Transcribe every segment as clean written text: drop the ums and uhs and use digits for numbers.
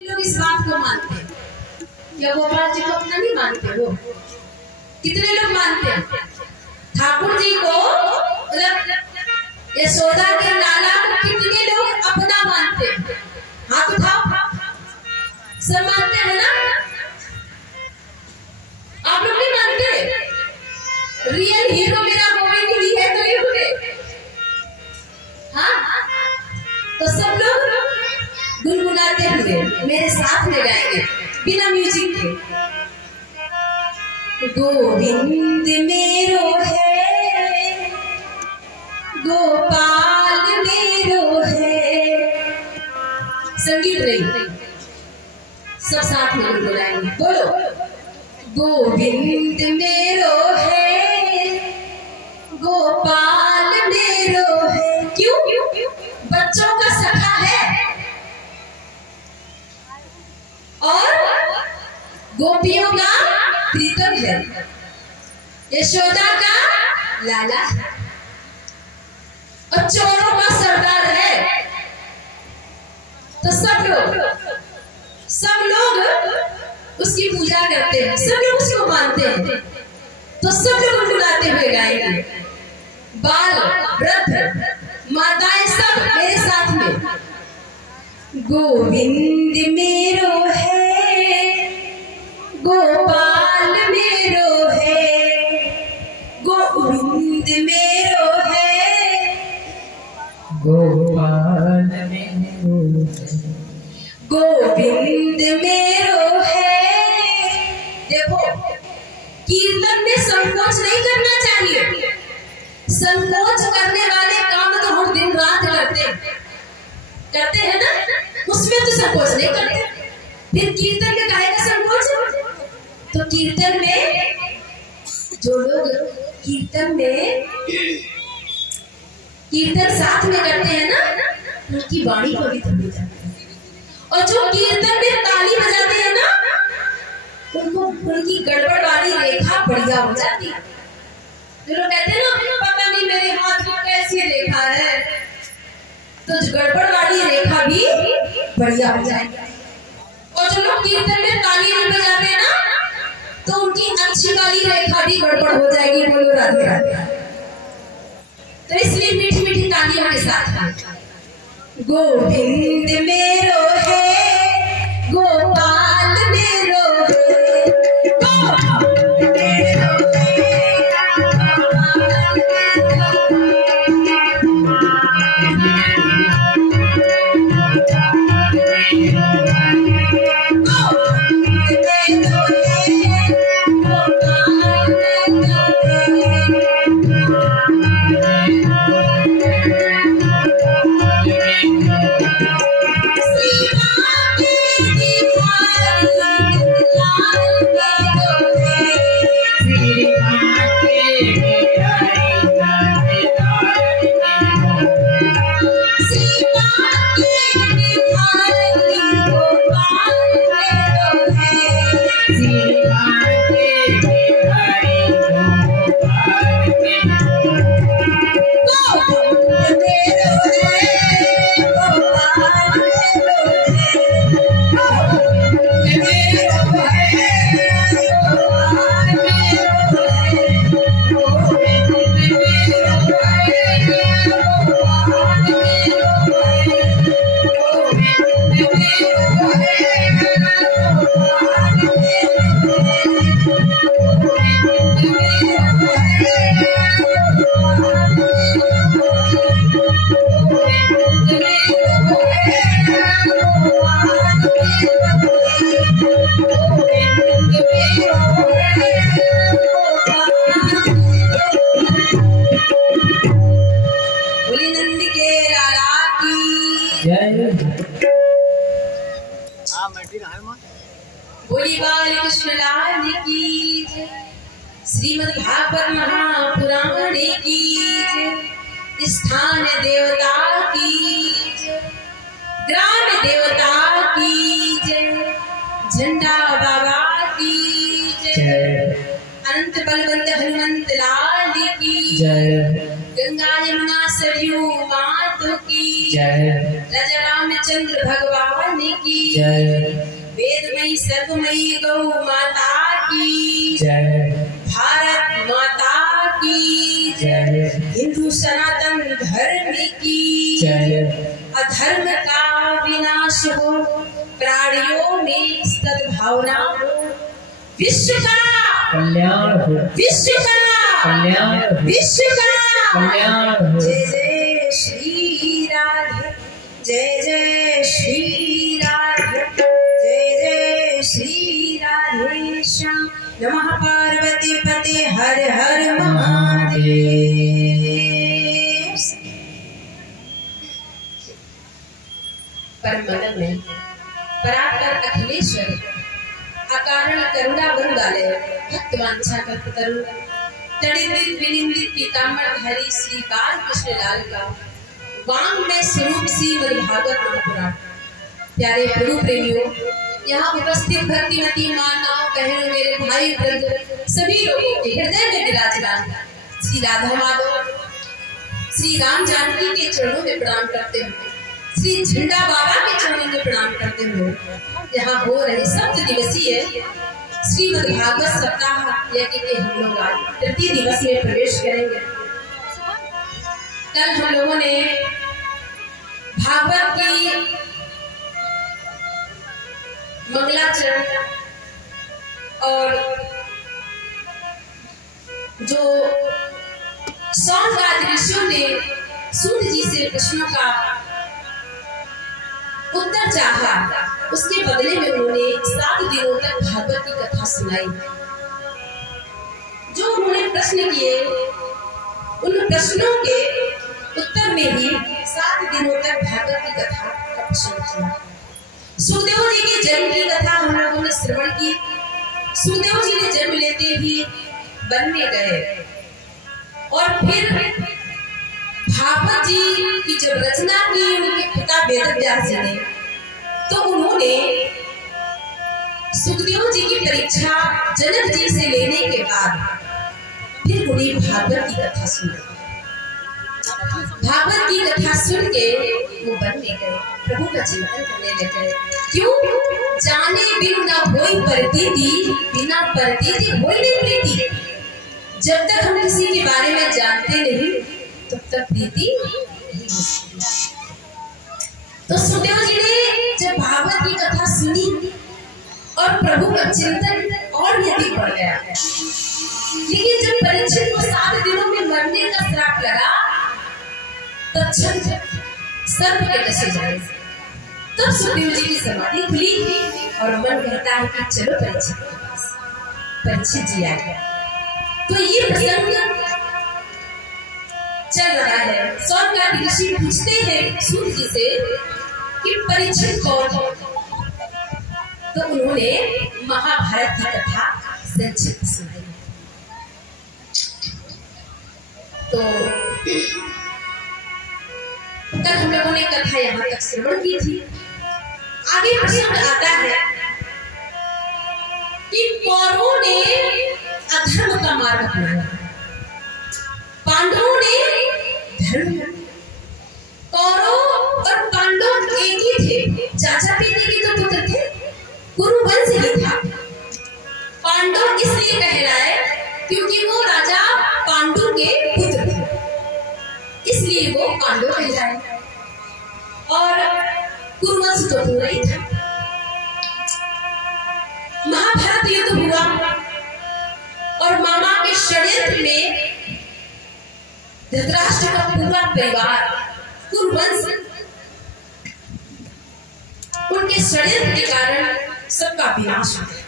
लोग इस बात को मानते हैं, क्या गोपाल जी को अपना नहीं मानते? हो कितने लोग मानते हैं ठाकुर जी को, मतलब यशोदा के लाला को कितने लोग अपना मानते हैं? हाथ उठाओ, सब मानते हैं ना? आप लोग नहीं मानते? रियल हीरो मेरा गोविंद ही है तो ये हुए। हाँ, तो सब लोग गुनगुनाते हुए मेरे साथ में गाएंगे बिना म्यूजिक के। गोविंद मेरो है, गोपाल मेरो है। संगीत रही, सब साथ में गुनगुनाएंगे। बोलो, गोविंद मेरो है, गोपाल मेरो है। क्यों? बच्चों का सखा है और गोपियों का प्रीतम है, यशोदा का लाला है और चोरों का सरदार है। तो सब लोग उसकी पूजा करते हैं, सब लोग उसको मानते हैं। तो सब लोग गुनगुनाते हुए गाएंगे, बाल वृद्ध माताएं सब मेरे साथ में। गोविंद मेरो है, गोपाल मेरो है, गोविंद मेरो है, गोपाल मेरो है, गोविंद मेरो है। देखो, कीर्तन में संकोच नहीं करना चाहिए। संकोच करने वाले काम तो हम दिन रात करते हैं ना, उसमें तो संकोच नहीं करते। फिर कीर्तन में काहे का संकोच? तो कीर्तन में जो लोग कीर्तन साथ में करते हैं ना, उनकी वाणी पवित्र हो जाती है। और जो कीर्तन में ताली बजाते हैं ना, उनको उनकी गड़बड़ वाली रेखा बढ़िया हो जाती है। जो लोग कहते हैं ना, पता नहीं मेरे हाथ में कैसी रेखा है, तो गड़बड़ वाली रेखा भी बढ़िया हो जाएगी। और जो लोग कीर्तन में ताली नहीं बजाते हैं ना, तो उनकी अच्छी वाली रेखा भी गड़बड़ हो जाएगी। बोलो राधे राधे। तो इसलिए मीठी मीठी तालियों के साथ गोविंद मेरो है, गोपाल मेरो है, गोविंद मेरो बोली बाल कृष्ण लाल की जय, श्रीमद् भागवत महापुराण की जय, स्थान देवता की जय, ग्राम देवता की जय, झंडा बाबा की जय, अनंत बलवंत हनुमंत लाल की जय, गंगा यमुना सरयू मात की जय, राजा रामचंद्र भगवान की जय। वेदमयी सर्वमयी गौ माता की जय। भारत माता की जय। हिंदू सनातन धर्म की जय। अधर्म का विनाश हो, प्राणियों में सद्भावना हो, विश्व का कल्याण हो, विश्व का कल्याण हो, विश्व का कल्याण हो। जय जय श्री राधे, जय जय श्री राधे, जय जय श्री राधे श्याम। नमः पार्वती पते हर हर महादेव। परम मदन में परात्पर अखिलेश्वर अकारण करुणा वरुणालय भक्त वांछा कल्पतरु तड़िंदित विनिंदित पीताम्बर धारी श्री बाल कृष्ण लाल का वांग में स्वरूप श्रीमद् भागवत महापुराण। प्यारे प्रभु प्रेमियों, यहाँ उपस्थित भक्तिमती माताओं, बहनों, मेरे भाई वृंद, सभी लोगों के हृदय में विराजमान श्री राधा माधव श्री राम जानकी के चरणों में प्रणाम करते हुए, श्री झंडा बाबा के चरणों में प्रणाम करते हुए यहाँ हो रहे 7 दिवसीय श्रीमद् भागवत सप्ताह यज्ञ के हम लोग आज तृतीय दिवस में प्रवेश करेंगे। कल हम लोगों ने भागवत की मंगलाचरण और जो सौंदर्य ऋषियों ने सूत जी से प्रश्नों का उत्तर चाहा, उसके बदले में उन्होंने 7 दिनों तक भागवत की कथा सुनाई। जो उन्होंने प्रश्न किए, उन प्रश्नों के उत्तर में ही 7 दिनों तक भागवत की कथा का प्रश्न किया। सुखदेव जी के जन्म की कथा हम लोगों ने श्रवण की। सुखदेव जी ने जन्म लेते ही वन में गए और फिर भागवत जी की जब रचना की उनके पिता वेदव्यास जी ने, तो उन्होंने सुखदेव जी की परीक्षा जनक जी से लेने के बाद फिर उन्हें भागवत की कथा सुनाई। भागवत की कथा सुन के वो वन में गए, प्रभु का चिंतन करने लगे। क्यों? जाने बिन न होई प्रतीति, बिना प्रतीति होई नहीं प्रीति। जब तक हम किसी के बारे में जानते नहीं तब तक प्रीति नहीं होती। तो सुखदेव जी ने जब भागवत की कथा सुनी और प्रभु का चिंतन और यदि बढ़ गया, लेकिन जब परीक्षित को 7 दिनों में मरने का श्राप लगा, तब सर्प के डसे जाए, तब सुखदेव जी की समाधि खुली और मन कहता है कि चलो परीक्षित के पास। परीक्षित जी आ गया। तो ये प्रसंग चल रहा है। स्वर्ग का ऋषि पूछते हैं सूत जी से कि परीक्षित कौन है, तो उन्होंने महाभारत की कथा संक्षिप्त सुनाई। तो कल हम लोगों ने कथा यहाँ तक श्रवण की थी। आगे प्रश्न आता है कि कौरवों ने अधर्म का मार्ग अपनाया, पांडवों ने धर्म। कौरव और पांडव एक ही थे, चाचा पिता के तो पुत्र थे, कुरुवंश ही था। पांडव इसलिए कहलाए क्योंकि वो राजा पांडु के पुत्र थे, इसलिए वो पांडव कहलाए। और कुरुवंश तो पूरा ही था। महाभारत युद्ध हुआ और मामा के षड्यंत्र में धृतराष्ट्र का पूरा परिवार कुरुवंश, उनके षड्यंत्र के कारण सबका विनाश हो गया।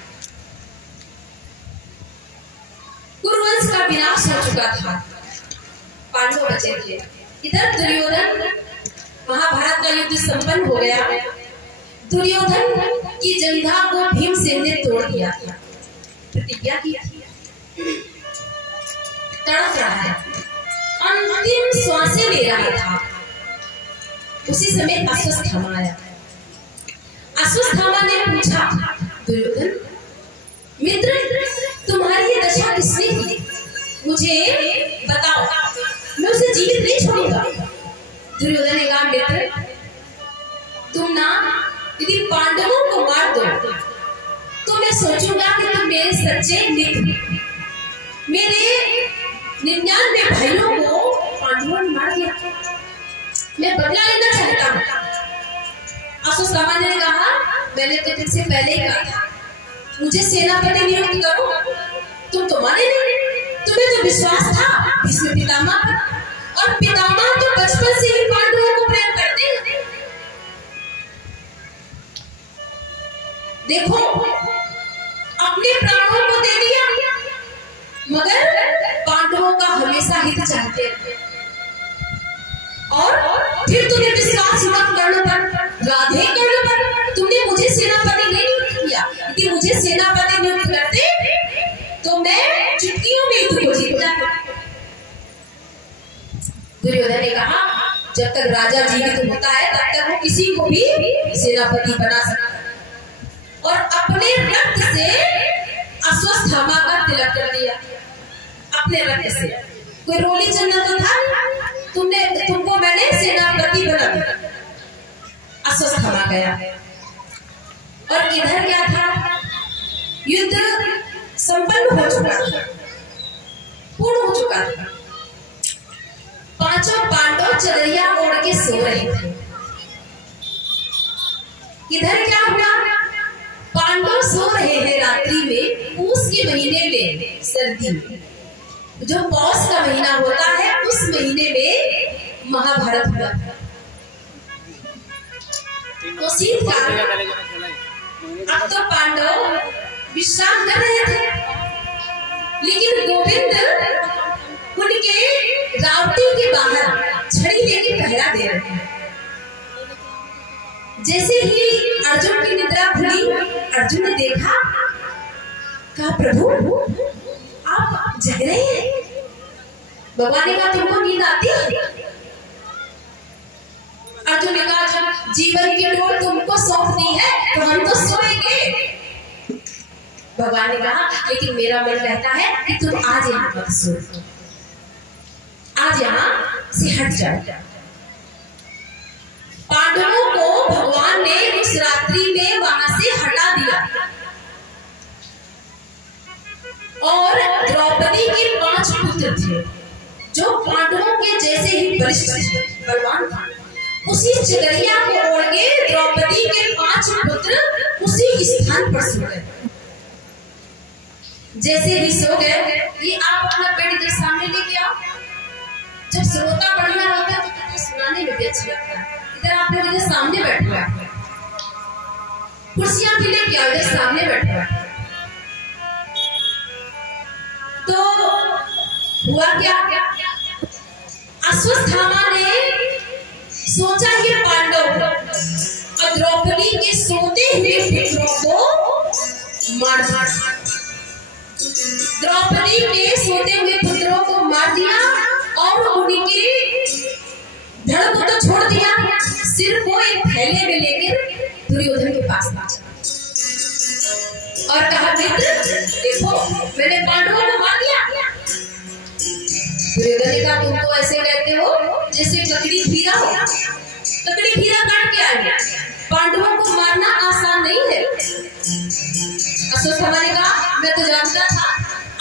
कुरुवंश का विनाश हो चुका था, पांडव बचे थे। इधर दुर्योधन, महाभारत का युद्ध संपन्न हो गया। दुर्योधन की जंघा को भीमसेन ने तोड़ दिया था, प्रतिज्ञा की थी, तड़प रहा है, अंतिम श्वासें ले रहा था। उसी समय अश्वत्थामा आया। अश्वत्थामा ने पूछा, दुर्योधन मित्र, तुम्हारी ये दशा किसने की? मुझे बताओ, मैं उसे जीवित नहीं छोड़ूंगा। दुर्योधन ने कहा, मित्र तुम ना यदि पांडवों सोचूंगा कि तुम मेरे सच्चे मित्र, मेरे 99 भाइयों को पांडवों ने मार दिया, मैं बदला लेना चाहता हूँ। अश्वत्थामा ने कहा, मैंने तो तुमसे पहले ही कहा था मुझे सेनापति नियुक्त करो, तुम तो माने नहीं। तुम्हें तो विश्वास था भीष्म पितामह, और पितामह तो बचपन से ही पांडवों को प्रेम करते हैं। देखो, अपने प्राणों को दे दिया, मगर पांडवों का हमेशा हित चाहते हैं। और फिर तुम्हें विश्वास मत कर्ण पर, राधे कर्ण पर तुमने मुझे सेनापति नहीं नियुक्त किया। यदि मुझे सेनापति नियुक्त करते तो मैं चुटकियों में युद्ध को जीत जाता। दुर्योधन ने कहा, जब तक राजा जीवित होता है तब तक वो किसी को भी सेनापति बना सकता है, और अपने रक्त से अश्वत्थामा का तिलक कर दिया। अपने रक्त से, कोई रोली चंदन तो था, तुमको मैंने सेनापति बना दिया। अश्वत्थामा गया, और इधर क्या था, युद्ध संपन्न हो चुका था, पूर्ण हो चुका था। पांचों पांडव चदरिया ओढ़ के सो रहे थे। इधर क्या हुआ, पांडव सो रहे हैं रात्रि में, पूस के महीने में, सर्दी में, जो पौष का महीना होता है उस महीने में महाभारत हुआ। तो शीतकाल, अब तो पांडव विश्राम कर रहे थे, लेकिन गोविंद उनके रावटी के बाहर छड़ी लेके पहरा दे रहे हैं। जैसे ही अर्जुन की निद्रा खुली, अर्जुन ने देखा, कहा, प्रभु आप जग रहे हैं? भगवान ने कहा, तुमको नींद आती है? अर्जुन ने कहा, जब जीवन की डोर तुमको सौंप दी है तो हम तो सोएंगे। भगवान ने कहा, लेकिन मेरा मन कहता है कि तुम आज यहाँ मत सो, आज यहाँ से हट जाओ। पांडवों को भगवान ने उस रात्रि में वहां से हटा दिया, और द्रौपदी के 5 पुत्र थे जो पांडवों के जैसे ही बलिष्ठ बलवान थे। उसी चदरिया को ओढ़ के द्रौपदी के 5 पुत्र उसी स्थान पर सो गए। जैसे ही सो गए, ये आप अपना बेड के सामने लेके आओ। जब श्रोता बढ़िया होता है तो कितने सुनाने में भी अच्छा लगता है। इधर आप लोग इधर सामने बैठे हुए, कुर्सियां भी लेके आओ, इधर सामने बैठे हुए। तो हुआ क्या, अश्वत्थामा ने सोचा ये पांडव और द्रौपदी के सोते हुए पुत्रों को मार दिया। द्रौपदी के सोते हुए पुत्रों को मार दिया, और उनके धड़ को तो छोड़ दिया, सिर को एक थैले में लेकर दुर्योधन के पास पहुंचा और कहा, मित्र देखो, मैंने पांडवों को मार दिया। दुर्योधन ने कहा, तुम तो ऐसे कहते हो जैसे ककड़ी खीरा हो, ककड़ी खीरा काट के आ गया, पांडवों को मारना आसान नहीं है। अश्वत्थामा ने कहा, मैं तो जानता था,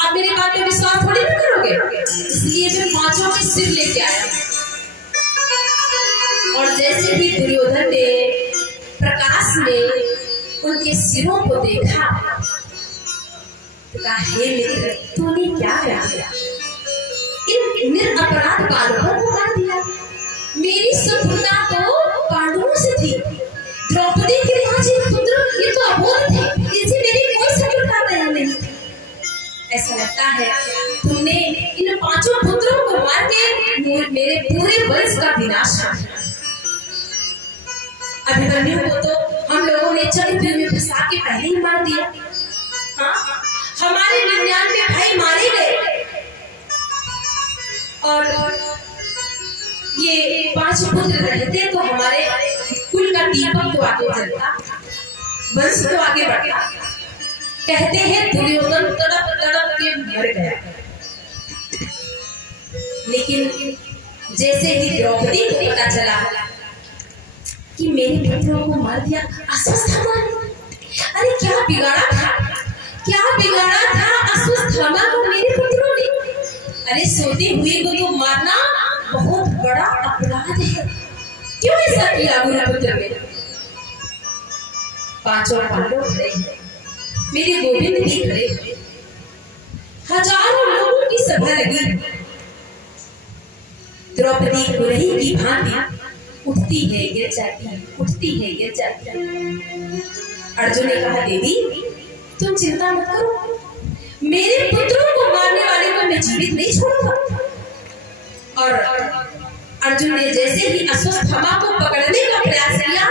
आप मेरी बात पे विश्वास थोड़ी ना करोगे, इसलिए मैं 5 के सिर लेके आया। और जैसे ही दुर्योधन ने प्रकाश में उनके सिरों को देखा तो कहा, हे मित्र, तूने क्या किया? इन निरपराध बालकों को मार दिया। मेरी शत्रुता तो पांडवों से थी, द्रौपदी के 5 पुत्र ये तो अबोध थे, इनसे मेरी कोई शत्रुता नहीं थी। ऐसा लगता है तुमने इन 5 पुत्रों को मार के मेरे पूरे वंश का विनाश किया। अभिमन्यु को तो हम लोगों ने चक्र में फंसा के पहले ही मार दिया। हाँ, हमारे 99 भाई मारे गए, और ये 5 पुत्र रहते तो हमारे कुल का दीपक तो आगे जलता, वंश तो आगे बढ़ता। कहते हैं दुर्योधन तड़प तड़प के मर गया, लेकिन जैसे ही द्रौपदी को पता चला कि मेरे पुत्रों को मार दिया अश्वत्थामा ने, अरे क्या बिगाड़ा था, बिगाड़ा था अश्वत्थामा को मेरे पुत्रों ने। अरे सोते हुए को तो मारना बहुत बड़ा अपराध है, क्यों ऐसा किया गुरुपुत्र ने? पांचों पांडव खड़े, मेरे गोविंद भी खड़े, हजारों लोगों की सभा लगी। द्रौपदी कुरही की भांति उठती है गिर जाती है, उठती है गिर जाती है। अर्जुन ने कहा, देवी तुम चिंता मत करो, मेरे पुत्रों को मारने वाले को मैं जीवित नहीं छोड़ूंगा। और अर्जुन ने जैसे ही अश्वत्थामा को पकड़ने का प्रयास किया,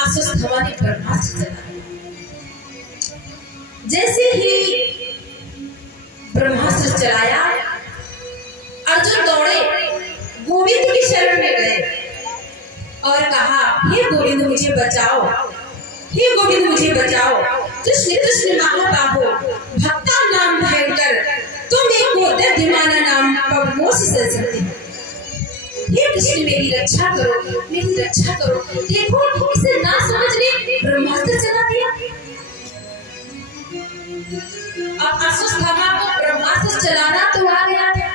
अश्वत्थामा ने ब्रह्मास्त्र चला। जैसे ही ब्रह्मास्त्र चलाया, अर्जुन दौड़े गोविंद की शरण में गए और कहा, हे गोविंद मुझे बचाओ, हे गोविंद मुझे बचाओ। कृष्ण कृष्ण महाबाहो भक्ता नाम भयंकर, तुम एक को दध्यमान नाम पवनोस संसति। हे कृष्ण मेरी रक्षा करो, मेरी रक्षा करो। देखो इसे ना समझने ब्रह्मास्त्र चला दिया। अब अश्वत्थामा को ब्रह्मास्त्र चलाना तो आ गया था।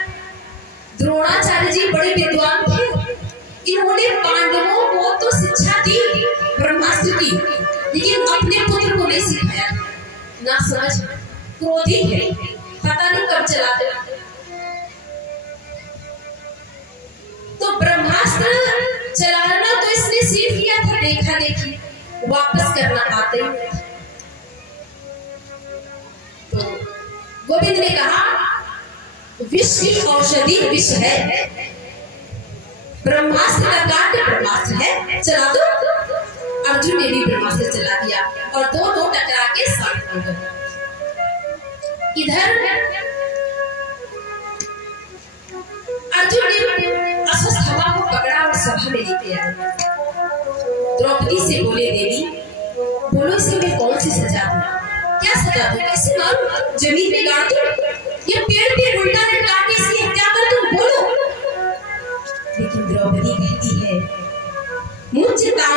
द्रोणाचार्य जी बड़े विद्वान थे, इन्होंने पांडवों को तो शिक्षा दी ब्रह्मास्त्र की, लेकिन अपने पुत्र को नहीं सिखाया। ना समझ, क्रोधी है, पता नहीं कब चला दे। तो ब्रह्मास्त्र चलाना तो इसने सीख लिया था, देखा देखी, वापस करना आते ही। तो गोविंद ने कहा, विष की औषधि विष है, ब्रह्मास्त्र का काट ब्रह्मास्त्र है, चला दो। अर्जुन ने भी ब्रह्मास्त्र चला दिया और दोनों टकरा के शांत हो गए। इधर अर्जुन ने अश्वत्थामा को पकड़ा और सभा में लेके आए। द्रौपदी से बोले, देवी बोलो इसे मैं कौन सी सजा दूं? क्या सजा दूं? कैसे मारूं? जमीन में गाड़ दूं या पेड़ पे उल्टा लटका के इसकी हत्या कर दूं? बोलो। लेकिन द्रौपदी कहती है, मुझता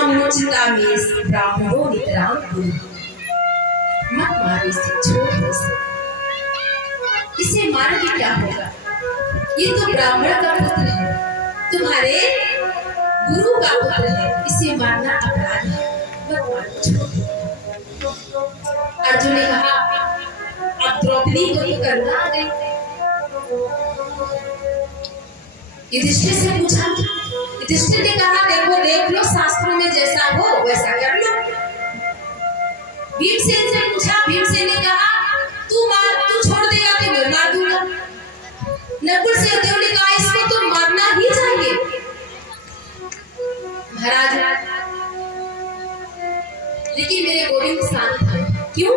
में ब्राह्मणों नितराम गुरु, मत मारो इसे, छोड़ इसे मार के क्या होगा? ये तो ब्राह्मण का पुत्र है, तुम्हारे गुरु का पुत्र है, इसे मारना अपराध है, मत मारो, छोड़। अर्जुन ने कहा, अब द्रौपदी को तो करना आ गई। युधिष्ठिर से पूछा, युधिष्ठिर ने कहा, देखो देख लो, शास्त्रों में जैसा हो वैसा कर लो। भीमसेन से पूछा, भीमसेन ने कहा, तू छोड़ देगा तो मैं मार दूंगा। नकुल सहदेव ने कहा, इसको तो मारना ही चाहिए। महाराज लेकिन मेरे गोविंद शांत है, क्यों?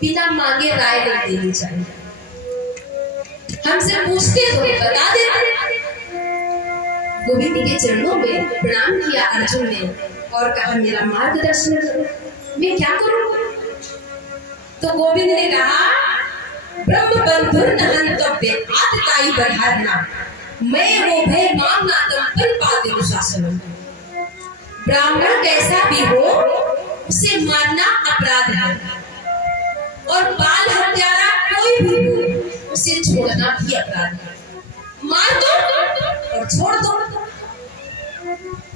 बिना मांगे राय नहीं देनी चाहिए, हमसे पूछते तो बता देते। गोविंद के चरणों में प्रणाम किया अर्जुन ने और कहा, मेरा मार्गदर्शन करो, मैं क्या करूं? तो गोविंद ने कहा, ब्रह्म बंधुर न हंतव्य आतताई बधारना, मैं वो भय मांगना तुम परिपाते अनुशासन। ब्राह्मण कैसा भी हो उसे मारना अपराध है, और बाल हत्यारा कोई भी हो उसे छोड़ना भी अपराध है। मार दो और छोड़ दो।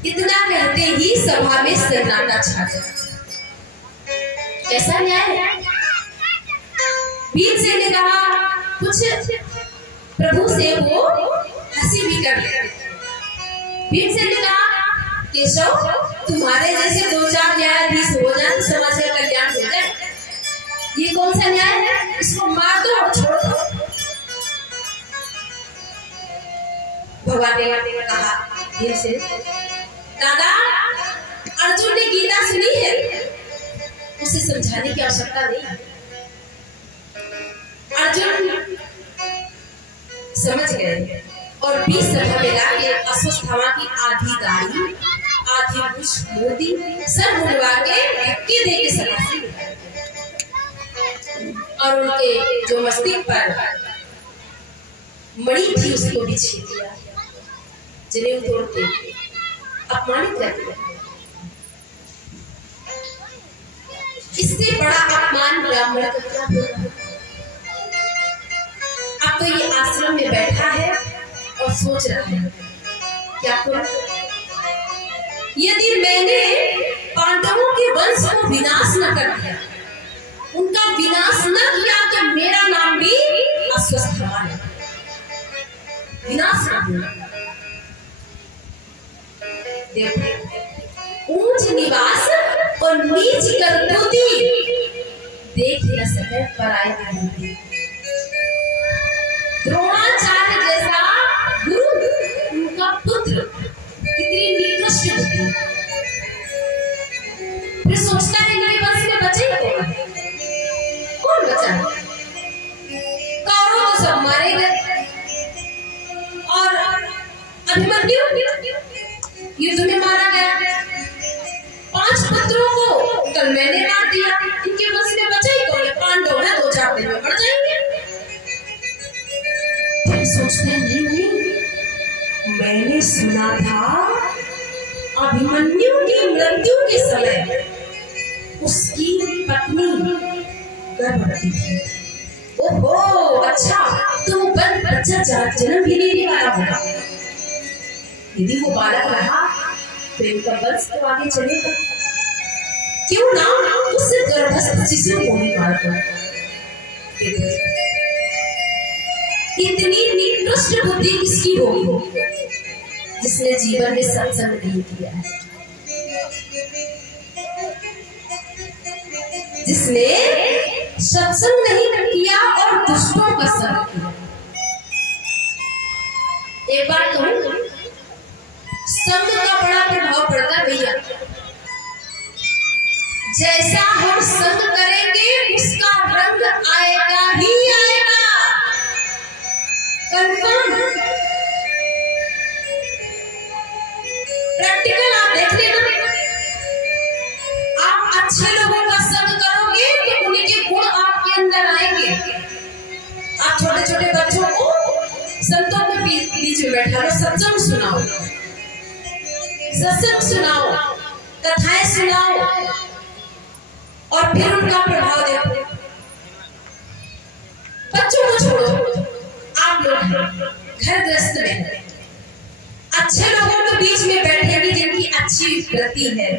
इतना कहते ही सभा में सन्नाटा छा गया। कैसा न्याय है? भीमसेन ने कहा, कुछ प्रभु से वो हंसी भी कर लेते। भीमसेन ने कहा, केशव तुम्हारे जैसे 2-4 न्यायाधीश हो जाए तो समाज का कल्याण हो जाए, ये कौन सा न्याय है? इसको मार दो और छोड़ दो। भगवान ने कहा, भीमसेन दादा, अर्जुन ने गीता सुनी है, उसे समझाने की आवश्यकता नहीं। अर्जुन समझ गए और 20 सभा में लाके अश्वत्थामा की आधी दाढ़ी, आधी पुष्प मोदी सर मुड़वा के धक्के दे के सभा से निकाले और उनके जो मस्तक पर मणि थी उसको भी छीन दिया, जनेऊ तोड़ के अपमानित कर दिया। इससे बड़ा अपमान ब्राह्मण का क्या होगा? अब तो ये आश्रम में बैठा है और सोच रहा है क्या करूं? यदि मैंने पांडवों के वंश को विनाश न कर दिया, उनका विनाश न किया, तो मेरा नाम भी अस्वस्थामा है, विनाश न होगा। देखो, ऊंच निवास और नीच करतूती देख न सके पराई विभूति। द्रोणाचार्य जैसा गुरु, उनका पुत्र, कितनी निकृष्ट बुद्धि। फिर सोचता है इनके वंश में बचेगा कौन? बचा? कौरव तो सब मारे गए और अभिमन्यु युद्ध में मारा गया। 5 पुत्रों को कल मैंने मार दिया, इनके वंश में बचा ही कौन? पांडव है, 2-4 दिन में मर जाएंगे। फिर सोचते हैं नहीं, मैंने सुना था अभिमन्यु की मृत्यु के समय उसकी पत्नी गर्भवती थी। ओहो, अच्छा, तो वो बच्चा जन्म भी नहीं वाला होगा। यदि वो बालक रहा तो इनका वंश तो आगे चलेगा। क्यों ना उस गर्भस्थ शिशु को ही मार दो। इतनी निकृष्ट बुद्धि किसकी होगी जिसने जीवन में सत्संग नहीं किया है, जिसने सत्संग नहीं किया और दुष्टों का संग किया। एक बात कहूं, संग का बड़ा प्रभाव पड़ता है भैया। जैसा हम संग करेंगे उसका रंग आएगा ही आएगा, कंफर्म। प्रैक्टिकल आप देख लेना। आप अच्छे लोगों का संग करोगे तो उनके गुण आपके अंदर आएंगे। आप छोटे छोटे बच्चों को संतों के बीच में बैठा लो, सत्संग सुनाओ, सत्संग सुनाओ, कथाएं सुनाओ और फिर उनका प्रभाव देखो। बच्चों को छोड़ो, आप लोग घर गृहस्थ में अच्छे लोगों के बीच में बैठेंगे जिनकी अच्छी वृत्ति है,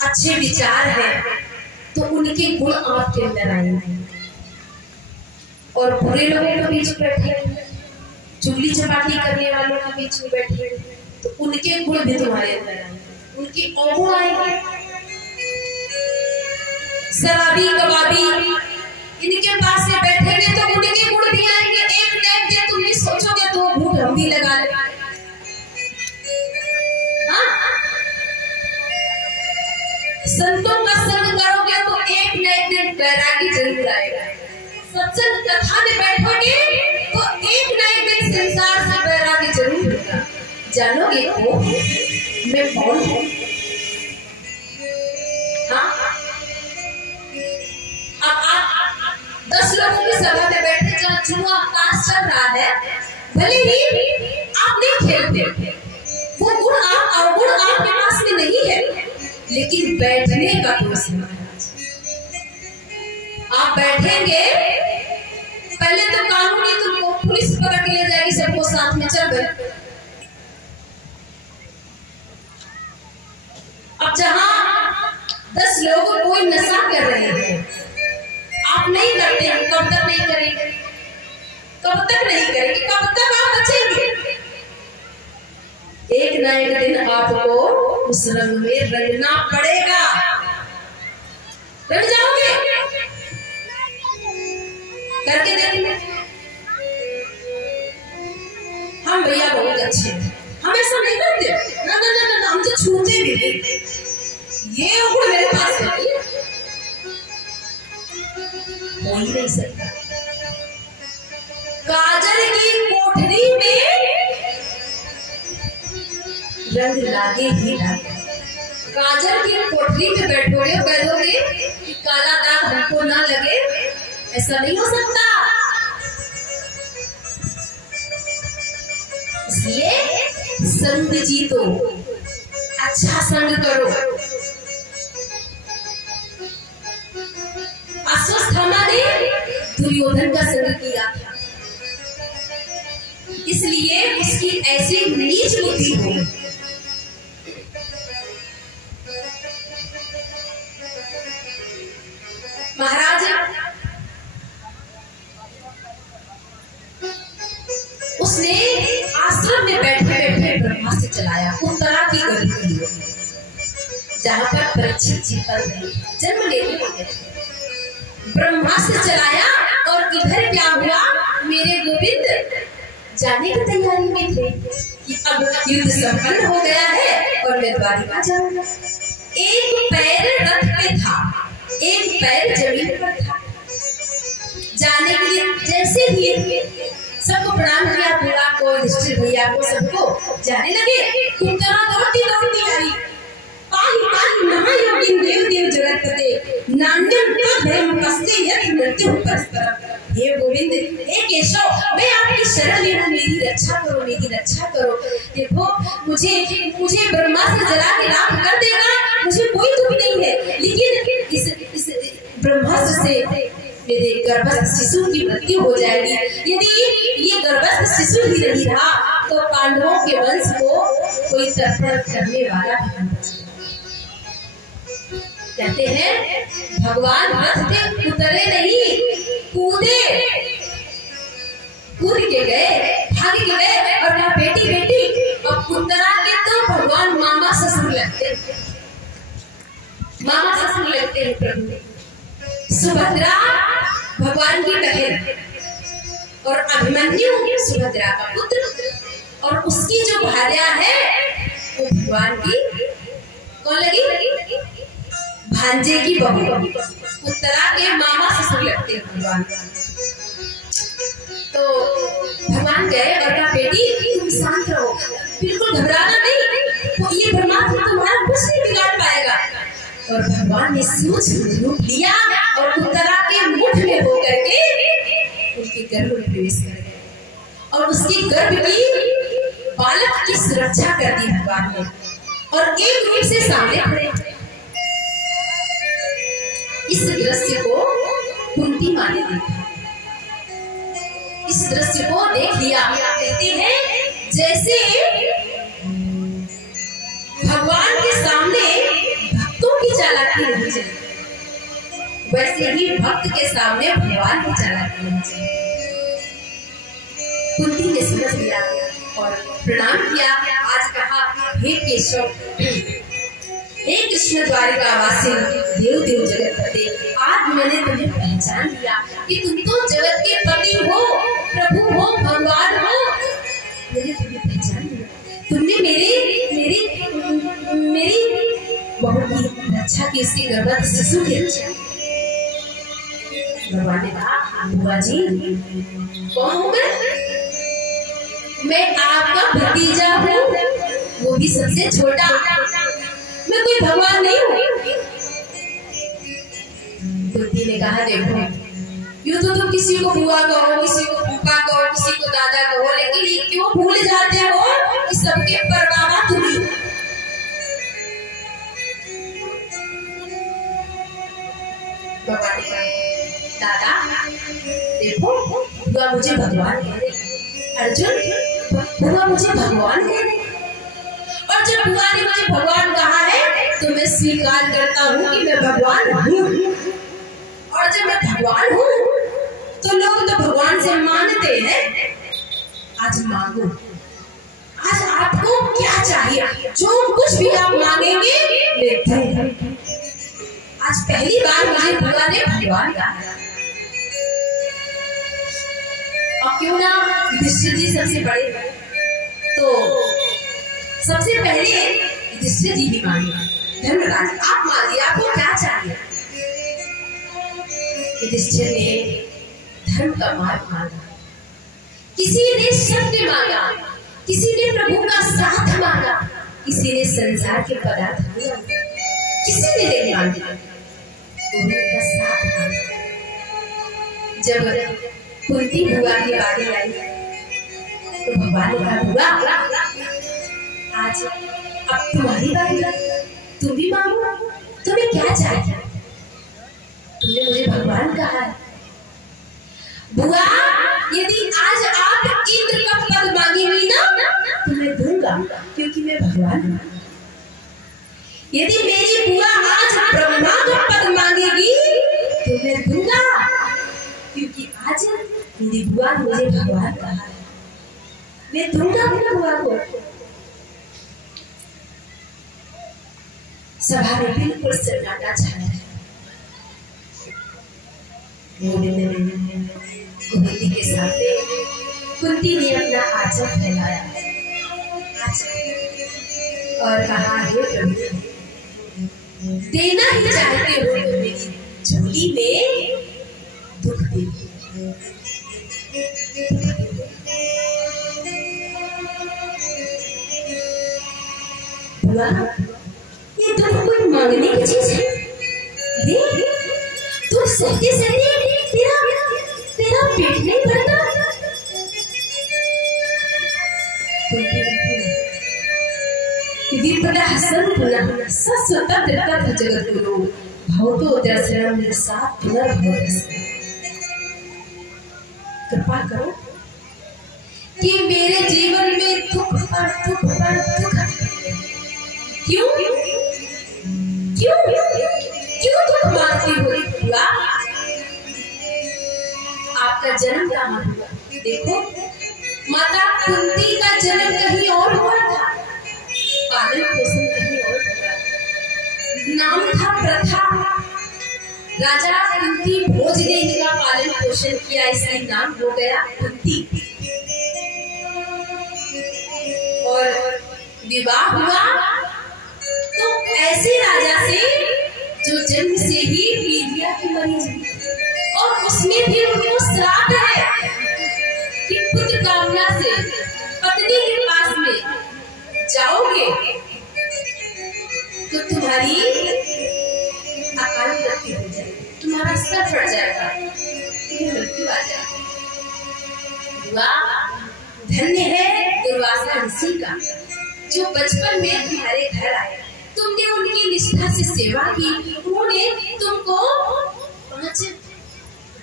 अच्छे विचार है, तो उनके गुण आपके अंदर आएंगे। और बुरे लोगों के बीच में बैठेंगे, चुगली चपाटी करने वालों के बीच में बैठेंगे, तो उनके गुण भी तुम्हारे अंदर आएंगे, उनके अवगुण आएंगे। शराबी कबाबी इनके पास में बैठेंगे तो उनके गुण भी आएंगे। एक न एक दिन तुम भी सोचोगे तो घूट हम भी लगा ले। संतों का संग करोगे तो एक न एक दिन वैरागी जरूर आएगा। सत्संग कथा में बैठोगे तो एक न एक दिन संसार से वैरागी जरूर होगा। जानोगे को मैं कौन हूँ? हाँ, अब आप 10 लोगों की सभा में बैठे जहाँ जुआ ताश चल रहा है, भले ही आप नहीं खेलते, वो गुण आप अवगुण आपके पास में नहीं है, लेकिन बैठने का दोष है महाराज। आप बैठेंगे, पहले तो कानूनी तुमको पुलिस पकड़ के ले जाएगी, सबको साथ में चल गए। अब जहां 10 लोग कोई नशा कर रहे हैं, आप नहीं करते हैं, कब तक नहीं करेंगे? कब तक नहीं करेंगे? कब तक आप बचेंगे? एक न एक दिन आपको उस रंग में रंगना पड़ेगा। रंग जाओगे? करके देखेंगे। हम भैया बहुत अच्छे हैं, हम ऐसा नहीं करते। ना ना ना ना, हम तो छूते भी नहीं। ये गुण मेरे पास नहीं है, हो ही नहीं सकता। काजल की कोठरी में रंग लागे ही लागे। काजल की कोठरी में बैठोगे, कहोगे कि काला दाग हमको ना लगे, ऐसा नहीं हो सकता। इसलिए संग जीतो, अच्छा संग करो। अश्वत्थामा ने दुर्योधन का संग किया था, इसलिए उसकी ऐसी नीच बुद्धि हो। महाराज उसने आश्रम में बैठे बैठे ब्रह्मास्त्र चलाया उत्तरा की गली के लिए, जहां पर परीक्षित जी पर जन्म लेने लगे। ब्रह्मास्त्र चलाया और इधर क्या हुआ, मेरे गोविंद जाने की तैयारी में थे कि अब युद्ध संपन्न हो गया है और मैं द्वारिका जाऊंगा। एक पैर रथ पे था, एक पैर जमीन पर था। जाने के लिए जैसे ही सबको प्रणाम किया, बुआ को, युधिष्ठिर भैया को, सबको जाने लगे। उत्तरा दौड़ती दौड़ती आई, पाहि पाहि महायोगिन देव देव जगतपते नान्यं तद्भयं कस्ते यदि मृत्यु परस्परम्। हे गोविंद, हे केशव, मैं आपकी शरण में हूँ, मेरी रक्षा करो, मेरी रक्षा करो। देखो मुझे ब्रह्मास्त्र जला के राख कर देगा, मुझे कोई दुख नहीं है, लेकिन इस ब्रह्मास्त्र से मेरे गर्भस्थ शिशु की मृत्यु हो जाएगी। यदि ये गर्भस्थ शिशु ही नहीं रहा तो पांडवों के वंश को कोई तर्पण करने वाला नहीं बचेगा। कहते हैं भगवान रथ से उतरे नहीं, कूदे, कूद के गए, भाग के गए और कहा बेटी बेटी। अब उत्तरा के तो भगवान मामा ससुर लगते, मामा ससुर लगते हैं प्रभु। सुभद्रा भगवान की बहन और अभिमन्यु सुभद्रा का पुत्र, और उसकी जो भार्या है वो भगवान की कौन लगी, भांजे की बहू। उत्तरा के मामा ससुर लगते हैं भगवान। तो भगवान गए और कहा बेटी तुम शांत रहो, बिल्कुल घबराना नहीं, तो ये परमात्मा तुम्हारा कुछ नहीं बिगाड़ पाएगा। और भगवान ने सूक्ष्म रूप लिया और उत्तरा के मुख में होकर के उसके गर्भ में प्रवेश कर गया और उसके गर्भ की बालक की सुरक्षा कर दी भगवान ने, और एक रूप से सामने खड़े। इस दृश्य को कुंती माँ ने देखा, इस दृश्य को देख लिया। कहते हैं जैसे भगवान के सामने भक्तों की चालाकी नहीं चली, वैसे ही भक्त के सामने भगवान की चालाकी नहीं चली। कुंती ने समझ लिया और प्रणाम किया। आज कहा हे केशव, हे कृष्ण द्वारिकावासी, देव देव जगतपते, आज मैंने तुम्हें पहचान लिया कि तुम तो जगत के पति हो, प्रभु हो, भगवान हो। मैंने तुम्हें पहचान लिया, तुमने मेरी बहू की रक्षा की, उसके गर्भस्थ शिशु की रक्षा। भगवान ने कहा बुआ जी कौन हूँ मैं आपका भतीजा हूँ, वो भी सबसे छोटा, मैं कोई भगवान नहीं हूँ। कुंती ने कहा देखो यूं तो तुम किसी को बुआ कहो, किसी को फूफा कहो, किसी को दादा कहो, लेकिन ये क्यों भूल जाते हो कि सबके परबाबा तुम ही। भगवान ने कहा दादा देखो बुआ मुझे भगवान कह रही, अर्जुन बुआ मुझे भगवान कह रही, और जब बुआ ने मुझे भगवान कहा है तो मैं स्वीकार करता हूँ कि मैं भगवान हूँ, और जब मैं भगवान हूँ तो लोग तो भगवान से मांगते हैं। आज मांगो, आज आपको क्या चाहिए, जो कुछ भी आप मांगेंगे मैं दूंगा। आज पहली बार मुझे बुआ ने भगवान कहा, और क्यों ना युधिष्ठिर जी सबसे बड़े, तो सबसे पहले युधिष्ठिर जी भी मांगे, धर्मराज आप मांगिए, आपको क्या चाहिए। युधिष्ठिर ने धर्म का मार्ग मांगा, किसी ने सत्य मांगा, किसी ने प्रभु का साथ मांगा, किसी ने संसार के पदार्थ मांगा, किसी ने नहीं मांगा, प्रभु का साथ मांगा। जब कुंती बुआ की बारी आई तो भगवान ने कहा बुआ आज अब तुम्हारी बारी, तुम भी मांगो, तुम्हें क्या चाहिए। तुमने मुझे भगवान कहा है बुआ, यदि आज आप इंद्र का पद मांगेगी ना तो मैं दूंगा, क्योंकि मैं भगवान हूँ। यदि मेरी बुआ आज ब्रह्मा का पद मांगेगी तो मैं दूंगा, क्योंकि आज मेरी बुआ ने मुझे भगवान कहा है। मैं दूंगा अपनी बुआ को। सभा में बिल्कुल सन्नाटा छाया है। कुंती के सामने कुंती ने अपना आंचल फैलाया और कहा, हे प्रभु, देना ही चाहते हो तो मेरी झोली में दुख दे। ये दुख कोई मांगने की चीज है? तू सहते सहते तेरा पेट नहीं भरता। विप्रता हसन पुनः सस्वता तीर्थ जगत गुरु भवतो दर्शनम साथ पुनर्भवतः। कृपा करो कि मेरे जीवन में दुख पर दुख पर दुख। क्यों क्यों क्यों दुख मारती हो बुआ? आपका जन्म कहाँ हुआ? देखो, माता कुंती का जन्म कहीं और हुआ था, पालन पोषण कहीं और हुआ। नाम था प्रथा। राजा कुंती भोज ने इनका पालन पोषण किया, इसलिए नाम हो गया कुंती। और विवाह हुआ तो ऐसे राजा से जो जन्म से ही पीलिया की मरीज हुई, और उसमें भी उनको श्राप है कि पुत्र कामना से पत्नी के पास में जाओगे तो तुम्हारी अकाल मृत्यु हो जाएगी, तुम्हारा सर फट जाएगा, तुम्हें मृत्यु आ जाएगी। धन्य है दुर्वासा ऋषि का, जो बचपन में तुम्हारे घर आए, तुमने उनकी निष्ठा से सेवा की, उन्होंने तुमको 5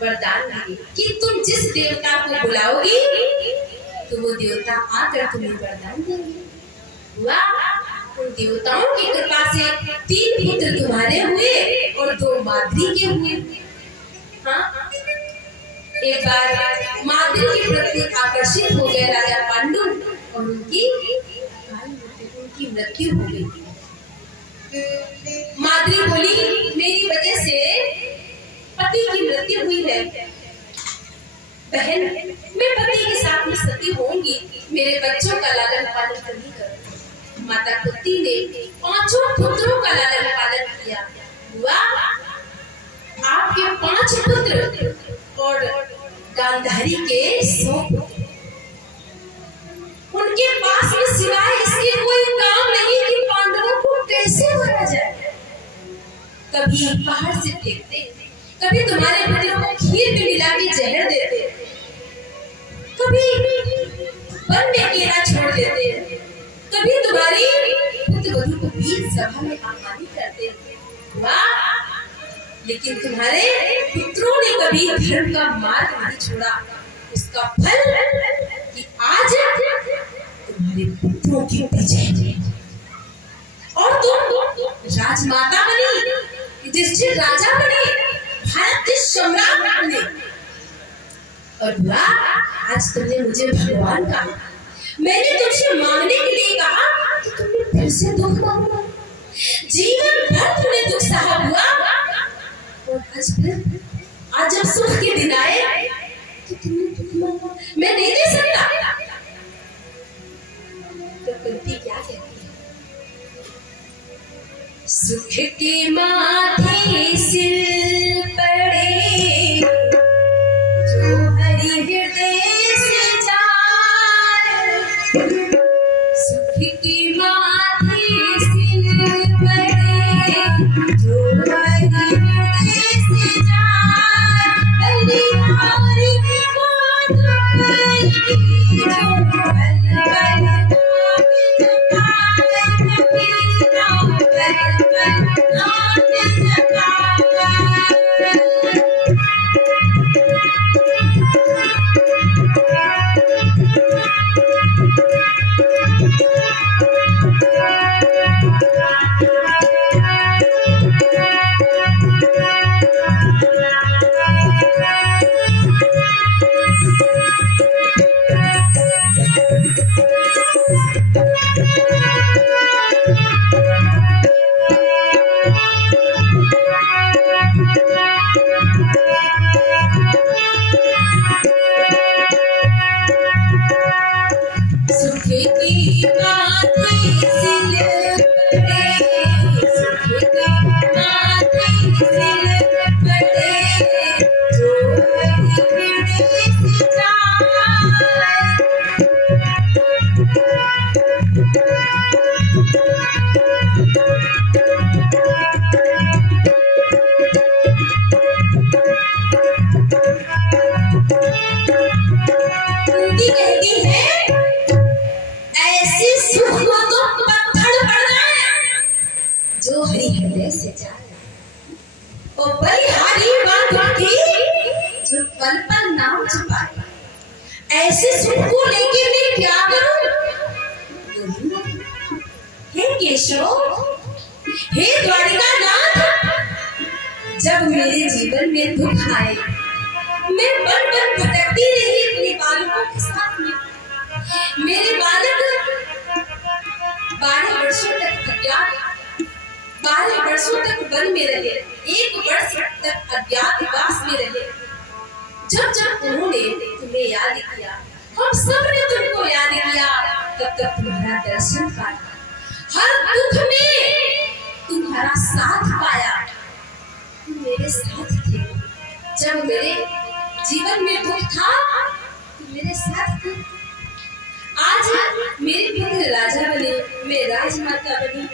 वरदान दिए कि तुम जिस देवता को बुलाओगी तो वो देवता आकर तुम्हें वरदान देंगे। वाह, उन देवताओं की कृपा से 3 पुत्र तुम्हारे हुए और 2 माद्री के हुए। हाँ, एक बार माद्री के प्रति आकर्षित हो गए राजा पांडु और उनकी मृत्यु हो गई। माद्री बोली, मेरी वजह से पति की मृत्यु हुई है, बहन मैं पति के साथ में सती होंगी, मेरे बच्चों का लालन पालन नहीं करूंगी। माता कुंती ने 5 पुत्रों का लालन पालन किया। वाह, आपके 5 पुत्र और गांधारी के 100 पुत्र। उनके पास में सिवाय इसके कोई काम नहीं कि पांडवों को कैसे मारा जाए। कभी पहाड़ से फेंकते, कभी तुम्हारे पुत्रों को खीर में मिला के जहर देते, कभी वन में अकेला छोड़ देते, कभी तुम्हारी पुत्रवधू को बीच सभा में अपमानित करते। वाह, लेकिन तुम्हारे पुत्रों ने कभी धर्म का मार्ग नहीं छोड़ा। उसका फल कि आज तुम्हारे पुत्रों की विजय और तुम राजमाता बनी, युधिष्ठिर राजा बने, भारत के सम्राट बने। और वाह, आज तुमने मुझे भगवान कहा। मैंने तुमसे मांगने के लिए कहा कि तुमने फिर से दुख मांगा। जीवन भर तुमने दुख सहा हुआ और आज जब सुख के दिन आए तो तुमने दुख मांगा। मैं नहीं दे सकता। तो कुंती क्या कहती है? सुख के माथे सिर पड़े जो हरि हृदय से जाए। सुख के माथे सिर पड़े जो हरि हृदय से जाए। हरि हरि बात कही जो बल बल नाम जपाए। पल पल नाम छुपाए, ऐसे सुख को लेके मैं क्या करूं? हे केशव, हे द्वारिकानाथ, जब मेरे जीवन में दुख आए, मैं बन बन भटकती रही अपने बालकों के साथ में। मेरे बालक 12 वर्षों तक अज्ञात, 12 वर्षों तक वन में रहे, 1 वर्ष तक अज्ञातवास में रहे। जब जब उन्होंने तुम्हें याद किया, हम सब ने तुमको याद किया, तब तक तुम्हारा दर्शन पाया, हर दुख में तुम्हारा साथ पाया। तुम मेरे साथ थे, जब मेरे जीवन में दुख था तुम मेरे साथ थे। आज मेरे पुत्र राजा बने, मैं राजमाता बनी,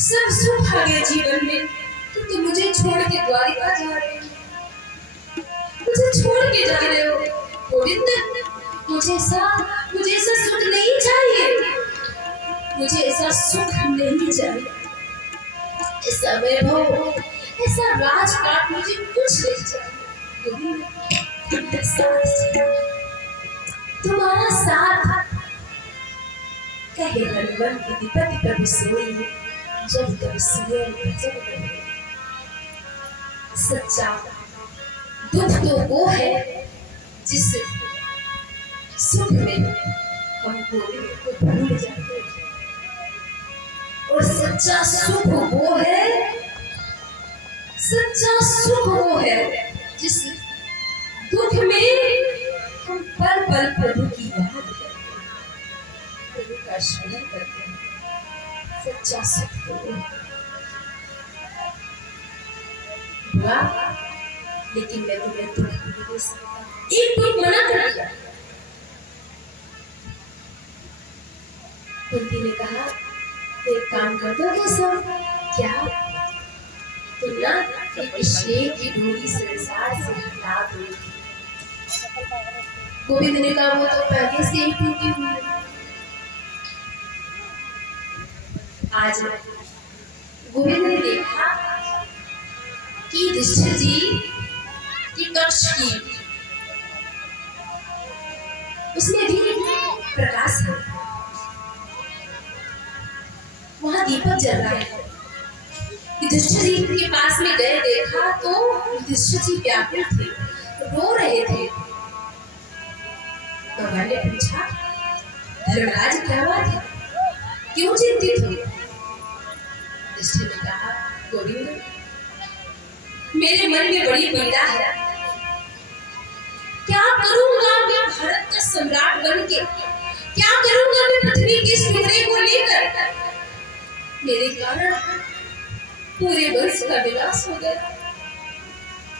सब सुख आ गए जीवन में, तो तुम मुझे छोड़ के द्वारिका जा रहे हो, मुझे छोड़ के जा रहे हो। गोविंद, मुझे ऐसा सुख नहीं चाहिए, मुझे ऐसा सुख नहीं चाहिए, ऐसा वैभव, ऐसा राजपाट मुझे कुछ नहीं चाहिए। गोविंद, तुम्हारा साथ कहे हनुमान की विपत्ति प्रभु सोई, जब तक सुने भजन करे। सच्चा दुख तो वो है जिस सुख में हम गोविंद को भूल जाते हैं, और सच्चा सुख वो है, सच्चा सुख वो है जिस दुख में हम पल पल प्रभु की याद करते हैं, प्रभु का स्मरण करते हैं। सच्चा सुख तो वो है। हुआ, लेकिन मैं तुम्हें दुख नहीं दे सकता, एक दुख मना कर दिया। कुंती ने कहा, एक काम कर दो सब, क्या तुम ना एक शेर की डोरी संसार से हटा दो। गोविंद ने कहा, वो तो पहले से ही टूटी हुई है। आज गोविंद ने देखा कि युधिष्ठिर जी की कक्ष की उसमें भी प्रकाश है, वहां दीपक जल रहा है। युधिष्ठिर जी के पास में गए, देखा तो युधिष्ठिर जी व्याकुल थे, रो रहे थे। भगवान ने पूछा, धर्मराज क्या बात है, क्यों चिंतित हो? युधिष्ठिर ने कहा, गोविंद, मेरे मन में बड़ी पीड़ा है, क्या करूंगा मैं भारत का सम्राट बन के, क्या करूंगा मैं पृथ्वी के इस टुकड़े को लेकर? मेरे कारण पूरे वंश का विनाश हो गया,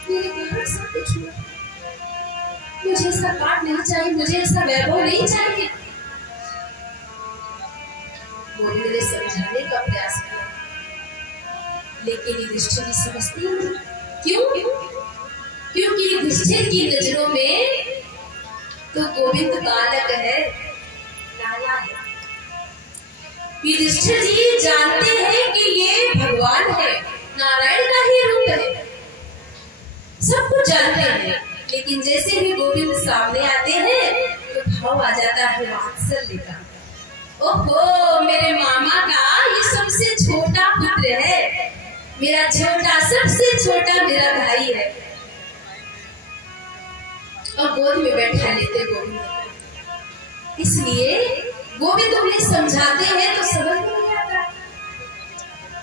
मेरे कारण सब कुछ हुआ। मुझे ऐसा पाठ नहीं चाहिए, मुझे ऐसा वैभव नहीं चाहिए। गोविंद ने समझाने का प्रयास किया, लेकिन युधिष्ठिर समझती नहीं। क्यों? क्योंकि युधिष्ठिर की नजरों में तो गोविंद बालक है, लाला है। युधिष्ठिर जी जानते हैं कि ये भगवान है, नारायण का ही रूप है, सब कुछ जानते हैं, लेकिन जैसे ही गोविंद सामने आते हैं तो भाव आ जाता है वात्सल्य का। ओहो, मेरे मामा का ये सबसे छोटा पुत्र है, मेरा छोटा, सबसे छोटा मेरा भाई है, और गोद में बैठा लेते गोविंद। इसलिए गोविंद उन्हें समझाते हैं तो समझ नहीं आता।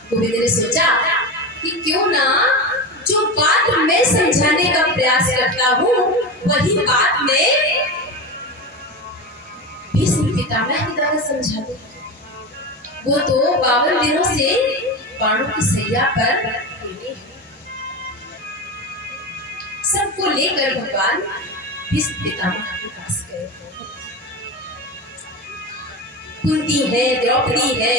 गोविंद ने सोचा कि क्यों ना जो बात मैं समझाने का प्रयास करता हूँ वही बात मैं भीष्म पितामह के द्वारा समझा दूं। वो तो 52 दिनों से बाणों की सैया पर सबको लेकर भगवान भीष्म पितामह के पास गए। कुंती है, द्रौपदी है,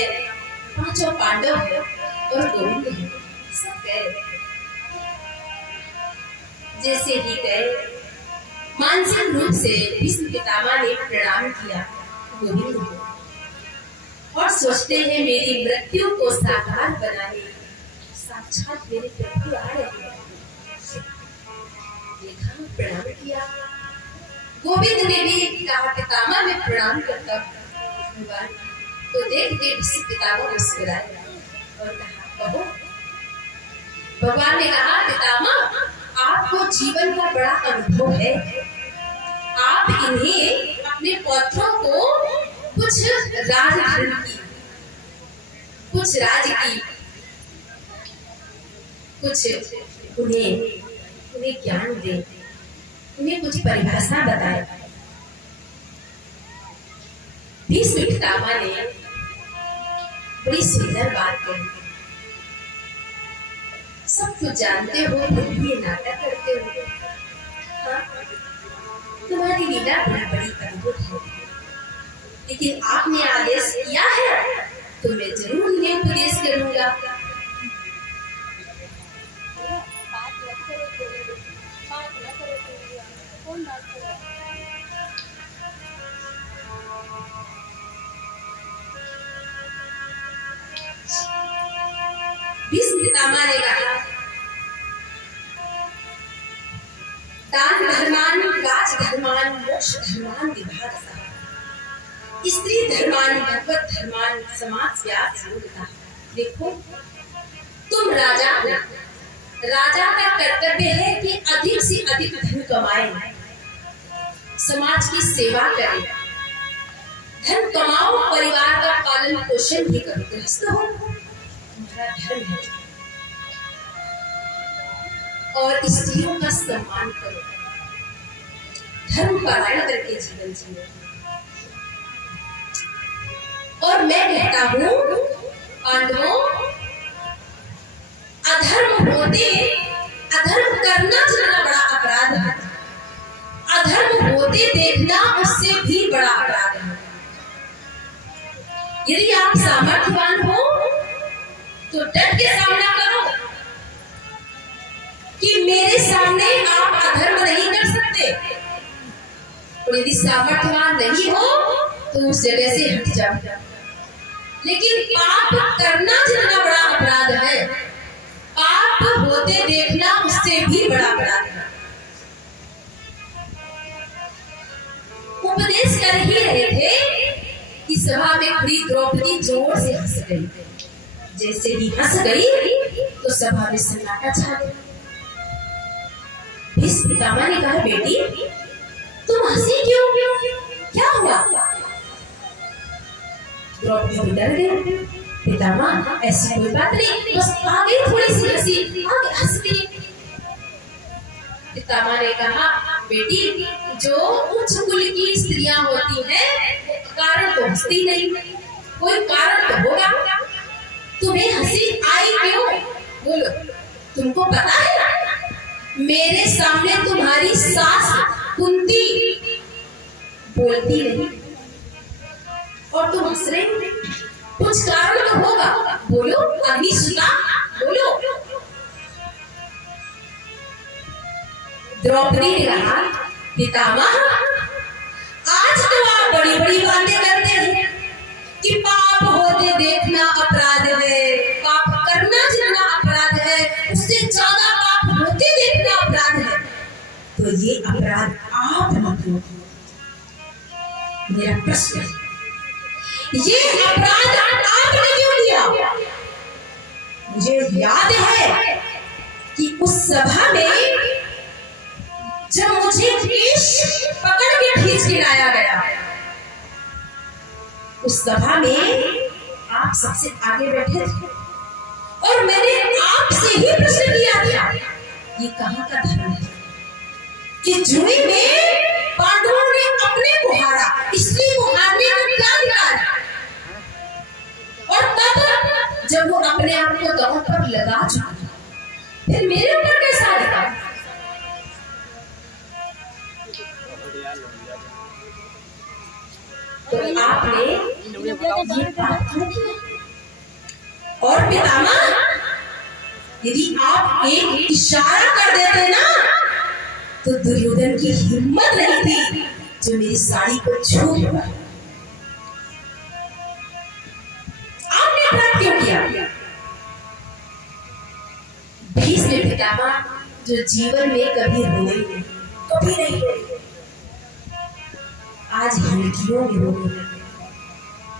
5 पांडव है और गोविंद है, सब गए। जैसे ही गए, मानसिक रूप से भीष्म पितामह ने प्रणाम किया गोविंद को, और सोचते हैं मेरी मृत्यु को साकार बनाने साक्षात मेरे प्रभु आ रहे हैं। देखा, प्रणाम किया। गोविंद ने भी कहा, पितामह मैं प्रणाम करता हूँ। भगवान तो देख के पितामह मुस्कुराए और कहा, कहो। भगवान ने कहा, पितामह आपको जीवन का बड़ा अनुभव है, आप इन्हें अपने पौत्रों को कुछ राजधर्म की, कुछ राज की, कुछ उन्हें ज्ञान दे, उन्हें कुछ परिभाषा बताए। भीष्म पितामह ने बड़ी सुंदर बात कही, सब कुछ जानते हो फिर भी ये नाटक करते हो। हाँ? तुम्हारी लीला बड़ी अद्भुत है, लेकिन आपने आदेश किया है तो मैं जरूर इन्हें उपदेश करूंगा। भीष्म पितामह ने कहा, दान धर्मान, राज धर्मान, मोक्ष धर्मान विभागः, स्त्री धर्मान, भगवत धर्मान, समाज व्यास योगिता। देखो, तुम राजा हो, राजा का कर्तव्य है कि अधिक से अधिक धन कमाए, समाज की सेवा करे, धन कमाओ, परिवार का पालन पोषण भी करो, गृहस्थ हो, तुम्हारा धर्म है। और स्त्रियों का सम्मान करो, धर्म पालन करके जीवन जियो। और मैं कहता हूं पांडवों, अधर्म करना जितना बड़ा अपराध है, अधर्म होते देखना उससे भी बड़ा अपराध है। यदि आप सामर्थ्यवान हो तो डट के सामना करो कि मेरे सामने आप अधर्म नहीं कर सकते, और यदि सामर्थ्यवान नहीं हो तो उस जगह से हट जाओ। लेकिन पाप करना जितना बड़ा अपराध है, पाप होते देखना उससे भी बड़ा अपराध है। उपदेश कर ही रहे थे कि सभा में खड़ी द्रौपदी जोर से हंस गई। जैसे ही हंस गई तो सभा में सन्नाटा छा गया। भीष्म पितामह ने कहा, बेटी तुम हंसी क्यों, क्या हुआ? द्रौपदी डर गई। पितामह ऐसी कोई बात नहीं, बस आ गई थोड़ी सी हंसी, हंस गई। पितामह ने कहा, बेटी जो उच्च कुल की स्त्रियां होती हैं कारण तो हंसती नहीं, कोई कारण तो होगा। तुम्हें हंसी आई क्यों? बोलो, तुमको पता है मेरे सामने तुम्हारी सास कुंती बोलती नहीं और तुम हंस रहे हो, कुछ कारण तो होगा। बोलो अग्निसुता, बोलो। द्रौपदी ने कहा, पितामह आज तो आप बड़ी बड़ी बातें करते हैं कि पाप होते देखना अपराध है, पाप करना जितना अपराध है उससे ज्यादा पाप होते देखना अपराध है। तो ये अपराध आप मत लो। मेरा प्रश्न है, ये अपराध आपने क्यों किया? मुझे याद है कि उस सभा में जब मुझे केश पकड़ के खींच के लाया गया, उस सभा में आप सबसे आगे बैठे थे और मैंने आपसे ही प्रश्न किया था, ये कहाँ का धर्म है कि जुए में पांडवों ने अपने को हारा, इसलिए वो हारने का क्या निकाला? और तब जब वो अपने आप को दांव पर लगा चुका, फिर मेरे ऊपर कैसा लगा? तो आपने ये बात क्यों की? और पितामह यदि आप एक इशारा कर देते ना तो दुर्योधन की हिम्मत नहीं थी जो मेरी साड़ी को छू लेगा। आपने अपराध क्यों किया? भीष्म पितामह जो जीवन में कभी रोई नहीं, कभी नहीं रोई, आज हिलकियों में रोने लगे,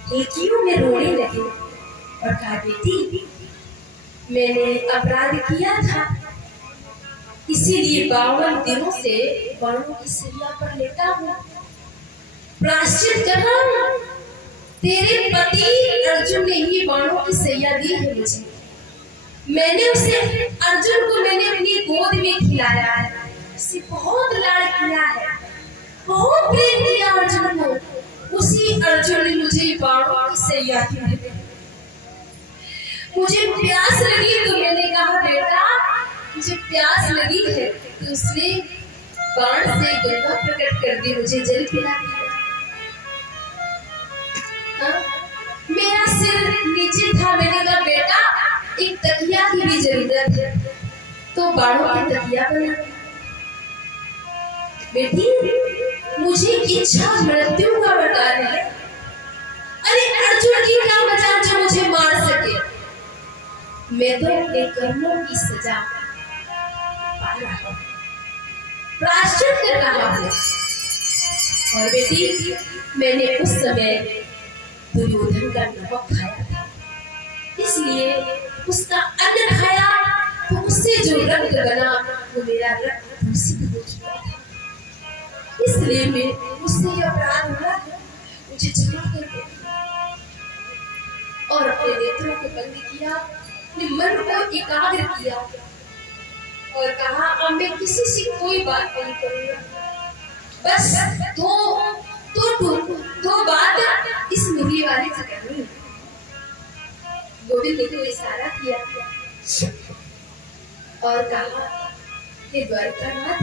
हिलकियों में रोने लगे और कहा बेटी मैंने अपराध किया था, इसीलिए 52 दिनों से बाणों की सैया पर लेटा हूँ, प्रायश्चित कर रहा हूँ। तेरे पति अर्जुन ने ही बाणों की सैया दी है मुझे, मैंने उसे अर्जुन को मैंने अपनी गोद में खिलाया है, उसे बहुत लाड़ किया है, बहुत प्रेम किया अर्जुन को, उसी अर्जुन ने मुझे बाणों की सैया दी। मुझे प्यास लगी तो मैंने कहा बेटा मुझे प्यास लगी है, तो उसने बाण से गंगा प्रकट कर दी, मुझे जल पिला दिया। मेरा सिर नीचे था, मैंने कहा बेटा एक तकिया की भी जरूरत है, तो बाणों की तकिया बना। बेटी मुझे इच्छा मृत्यु का वरदान है, अरे अर्जुन की क्या मजाल जो मुझे मार सके, मैं तो अपने कर्मों की सजा पा रहा हूं, प्रायश्चित कर रहा हूं। और बेटी मैंने उस समय दुर्योधन का नमक खाया था, इसलिए उसका अन्न खाया तो उससे जो रक्त बना वो मेरा रक्त दूषित हो चुका था, इसलिए मैं उससे ये अपराध हुआ, मुझे क्षमा कर दे। और अपने नेत्रों को बंद किया, अपने मन को एकाग्र किया और कहा अब मैं किसी से कोई बात नहीं करूंगा, बस दो बात इस मुरली वाले से करनी है। गोविंद ने तो इशारा किया और कहा हे द्वारकानाथ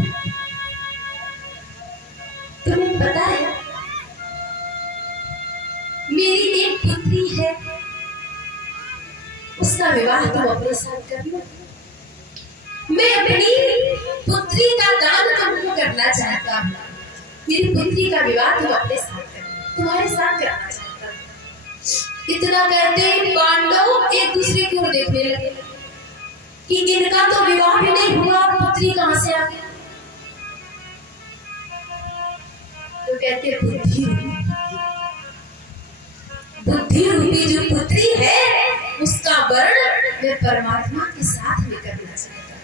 तुम्हें पता है मेरी एक पुत्री है, उसका विवाह तुम अपने साथ कर लो, मैं अपनी पुत्री का दान तुमको करना चाहता हूँ, मेरी पुत्री का विवाह तुम अपने साथ कर लो, तुम्हारे साथ करना चाहता हूँ। इतना कहते पांडव एक दूसरे की ओर देखने लगे कि इनका तो विवाह भी नहीं हुआ, पुत्री कहां से आ गई। तो कहते बुद्धि रूपी जो पुत्री है उसका वर्ण मैं परमात्मा के साथ में करना चाहता हूं।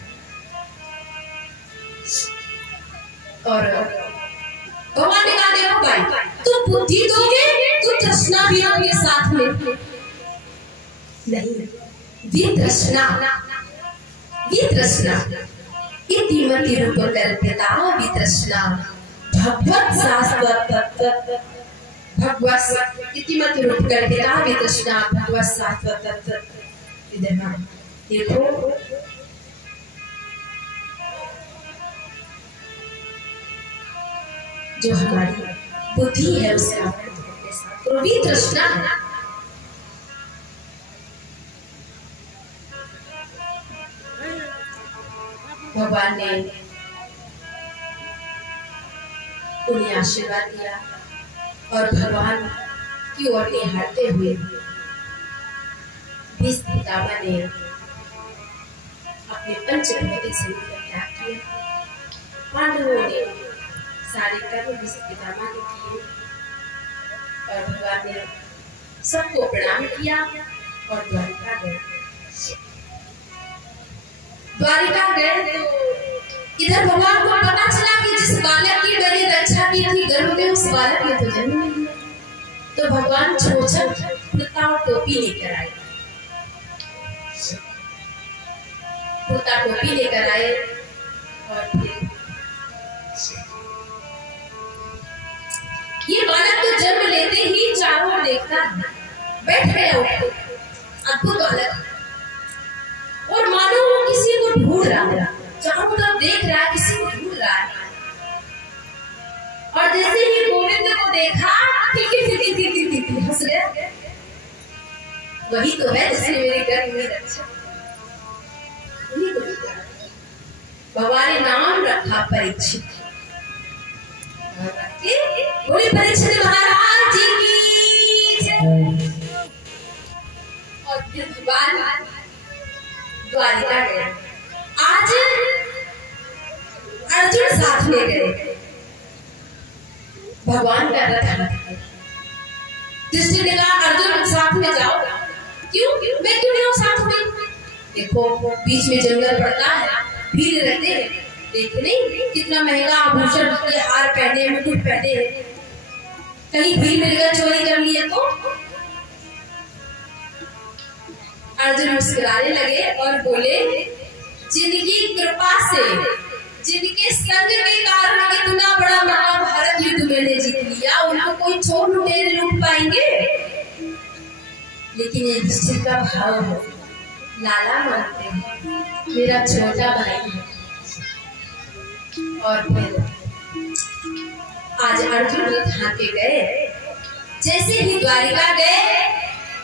और भगवान ने कहा देखो भाई तुम बुद्धि दोगे तो तृष्णा भी होगी साथ में, नहीं वितृष्णा इतिमति रूप कल्पिता वितृष्णा भगवत शाश्वत भगवत इतिमति रूप कल्पिता वितृष्णा भगवत शाश्वत। देखो जो हमारी बुद्धि है उसका वितृष्णा है। भगवान ने उन्हें आशीर्वाद दिया और भगवान की ओर निहारते हुए भीष्म पितामह ने अपने पंचभौतिक शरीर का त्याग किया। पांडवों ने सारे कर्म भीष्म पितामह ने किए और भगवान ने सबको प्रणाम किया और द्वारिका गए। द्वारिका गए तो इधर भगवान को पता चला कि जिस बालक की मैंने रक्षा की थी गर्भ में उस बालक ने तो जन्म नहीं लिया, तो भगवान छोछन कुर्ता और टोपी लेकर आए, कुर्ता टोपी लेकर आए और फिर ये बालक तो जन्म लेते ही चारों ओर देखता बैठ गया उठकर, अद्भुत बालक और मानो वो किसी को ढूंढ रहा है, चारों तरफ देख रहा है, किसी को ढूंढ रहा है। और जैसे ही गोविंद को देखा हंस गया, वही तो है जिसने मेरे गर्भ में रक्षा, वही तो भगवान ने नाम रखा परीक्षित। बोले परीक्षित महाराज जी की जय। और फिर भगवान द्वारिका गए। आज अर्जुन साथ में गए। भगवान का रथ दृष्टि ने कहा अर्जुन साथ में जाओ। क्यों? मैं क्यों नहीं साथ में? देखो बीच में जंगल पड़ता है, भीड़ रहते हैं, देख नहीं कितना महंगा आभूषण, ये हार पहने, मुकुट पहने, कहीं भीड़ मिल गया चोरी कर लिए तो। अर्जुन मुस्कुराने लगे और बोले जिनकी कृपा से, जिनके संग के कारण इतना बड़ा महाभारत युद्ध मैंने जीत लिया, उनको कोई चोर लुटेरे लूट पाएंगे? लेकिन ये युधिष्ठिर का भाव है, लाला मानते हैं, मेरा छोटा भाई है। और फिर आज अर्जुन रथ हाके गए। जैसे ही द्वारिका गए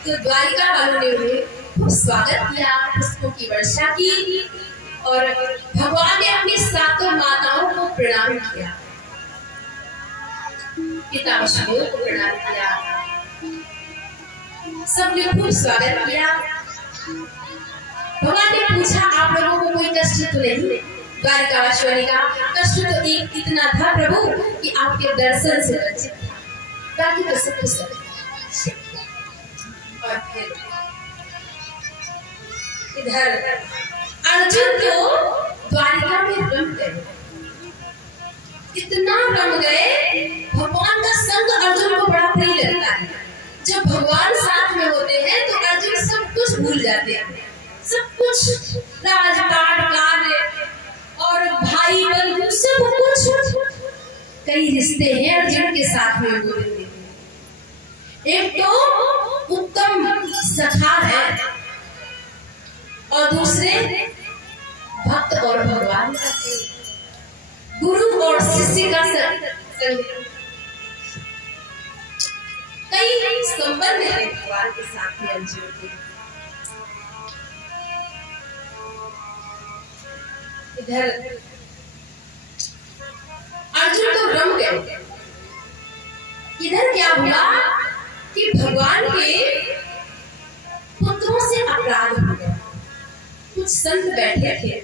तो द्वारिका वालों ने उन्हें खूब स्वागत किया, पुष्पों की वर्षा की और भगवान ने अपनी सातों माताओं को प्रणाम किया, पितामहियों को प्रणाम किया, सबने खूब स्वागत किया। भगवान ने पूछा आप लोगों को कोई कष्ट तो नहीं? द्वारिकावासियों ने कहा कष्ट तो एक इतना था प्रभु कि आपके दर्शन से वंचित था, बाकी तो सब कुछ। और फिर इधर अर्जुन तो द्वारिका में रम गए, इतना रम गए, भगवान का संग अर्जुन को बड़ा प्रिय लगता है। जब भगवान साथ में होते हैं तो अर्जुन सब कुछ भूल जाते हैं, सब कुछ, राजपाट कार्य और भाई बंधु सब कुछ। कई रिश्ते हैं अर्जुन के साथ में गोविंद। एक तो उत्तम सखा है और दूसरे भक्त और भगवान का, गुरु और शिष्य का संग। कई संबंध है भगवान के साथ में अर्जुन के। इधर अर्जुन तो रम गए। इधर क्या हुआ कि भगवान के पुत्रों से अपराध हो गया। कुछ संत बैठे थे,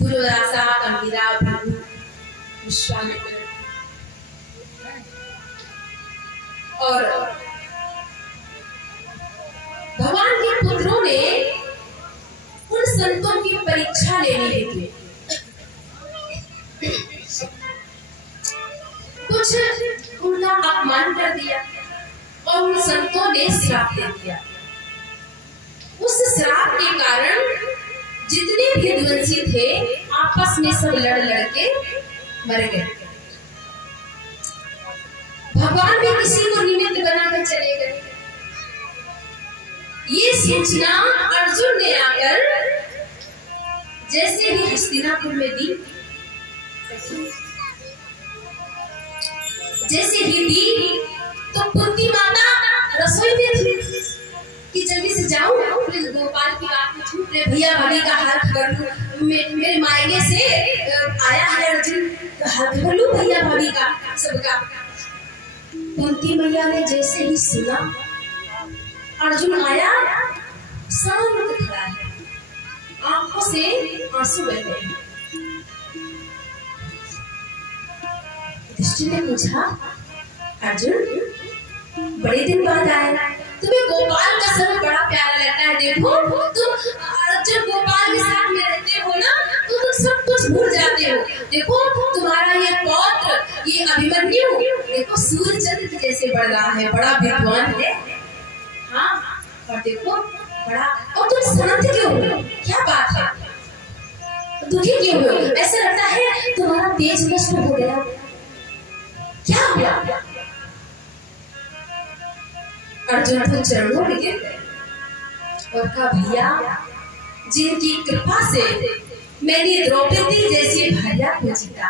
दुर्वासा, अंगिरा, भृगु, विश्वामित्र, और भगवान के पुत्रों ने उन संतों की परीक्षा लेने लगे। कुछ उनका अपमान कर दिया और उन संतों ने श्राप दे दिया। उस श्राप के कारण जितने भी विद्वांसी थे आपस में सब लड़ के मर गए। भगवान भी किसी को निमित्त बनाकर चले गए। ये सूचना अर्जुन ने आकर जैसे ही हस्तिनापुर में दी, जैसे ही दी तो कुंती माता रसोई में थी कि जल्दी से जाऊं, गोपाल की बात में छूट रहे, भैया भाभी का हाल खबर लूं, मेरे मायने से आया है अर्जुन, तो हाल खबर लूं भैया भाभी का सबका। कुंती मैया ने जैसे ही सुना अर्जुन आया, शांत खड़ा है, आंखों से आंसू बह गए। युधिष्ठिर ने पूछा अर्जुन बड़े दिन बाद आए, तुम्हें गोपाल का समय बड़ा प्यारा लगता है। देखो तुम जब गोपाल के साथ में रहते हो ना तो तुम सब कुछ भूल जाते हो। देखो तुम्हारा ये पौत्र, ये अभिमन्यु, देखो सूर्य चंद्र के जैसे बढ़ रहा है, बड़ा विद्वान है। हाँ, और देखो बड़ा, और तुम शांत क्यों हो? क्या बात है? दुखी क्यों हो? ऐसा लगता है तुम्हारा तेज नष्ट हो गया, क्या हुआ? अर्जुन तो चरणों में गिर गए और कहा भैया जिनकी कृपा से मैंने द्रौपदी जैसी भार्या को जीता,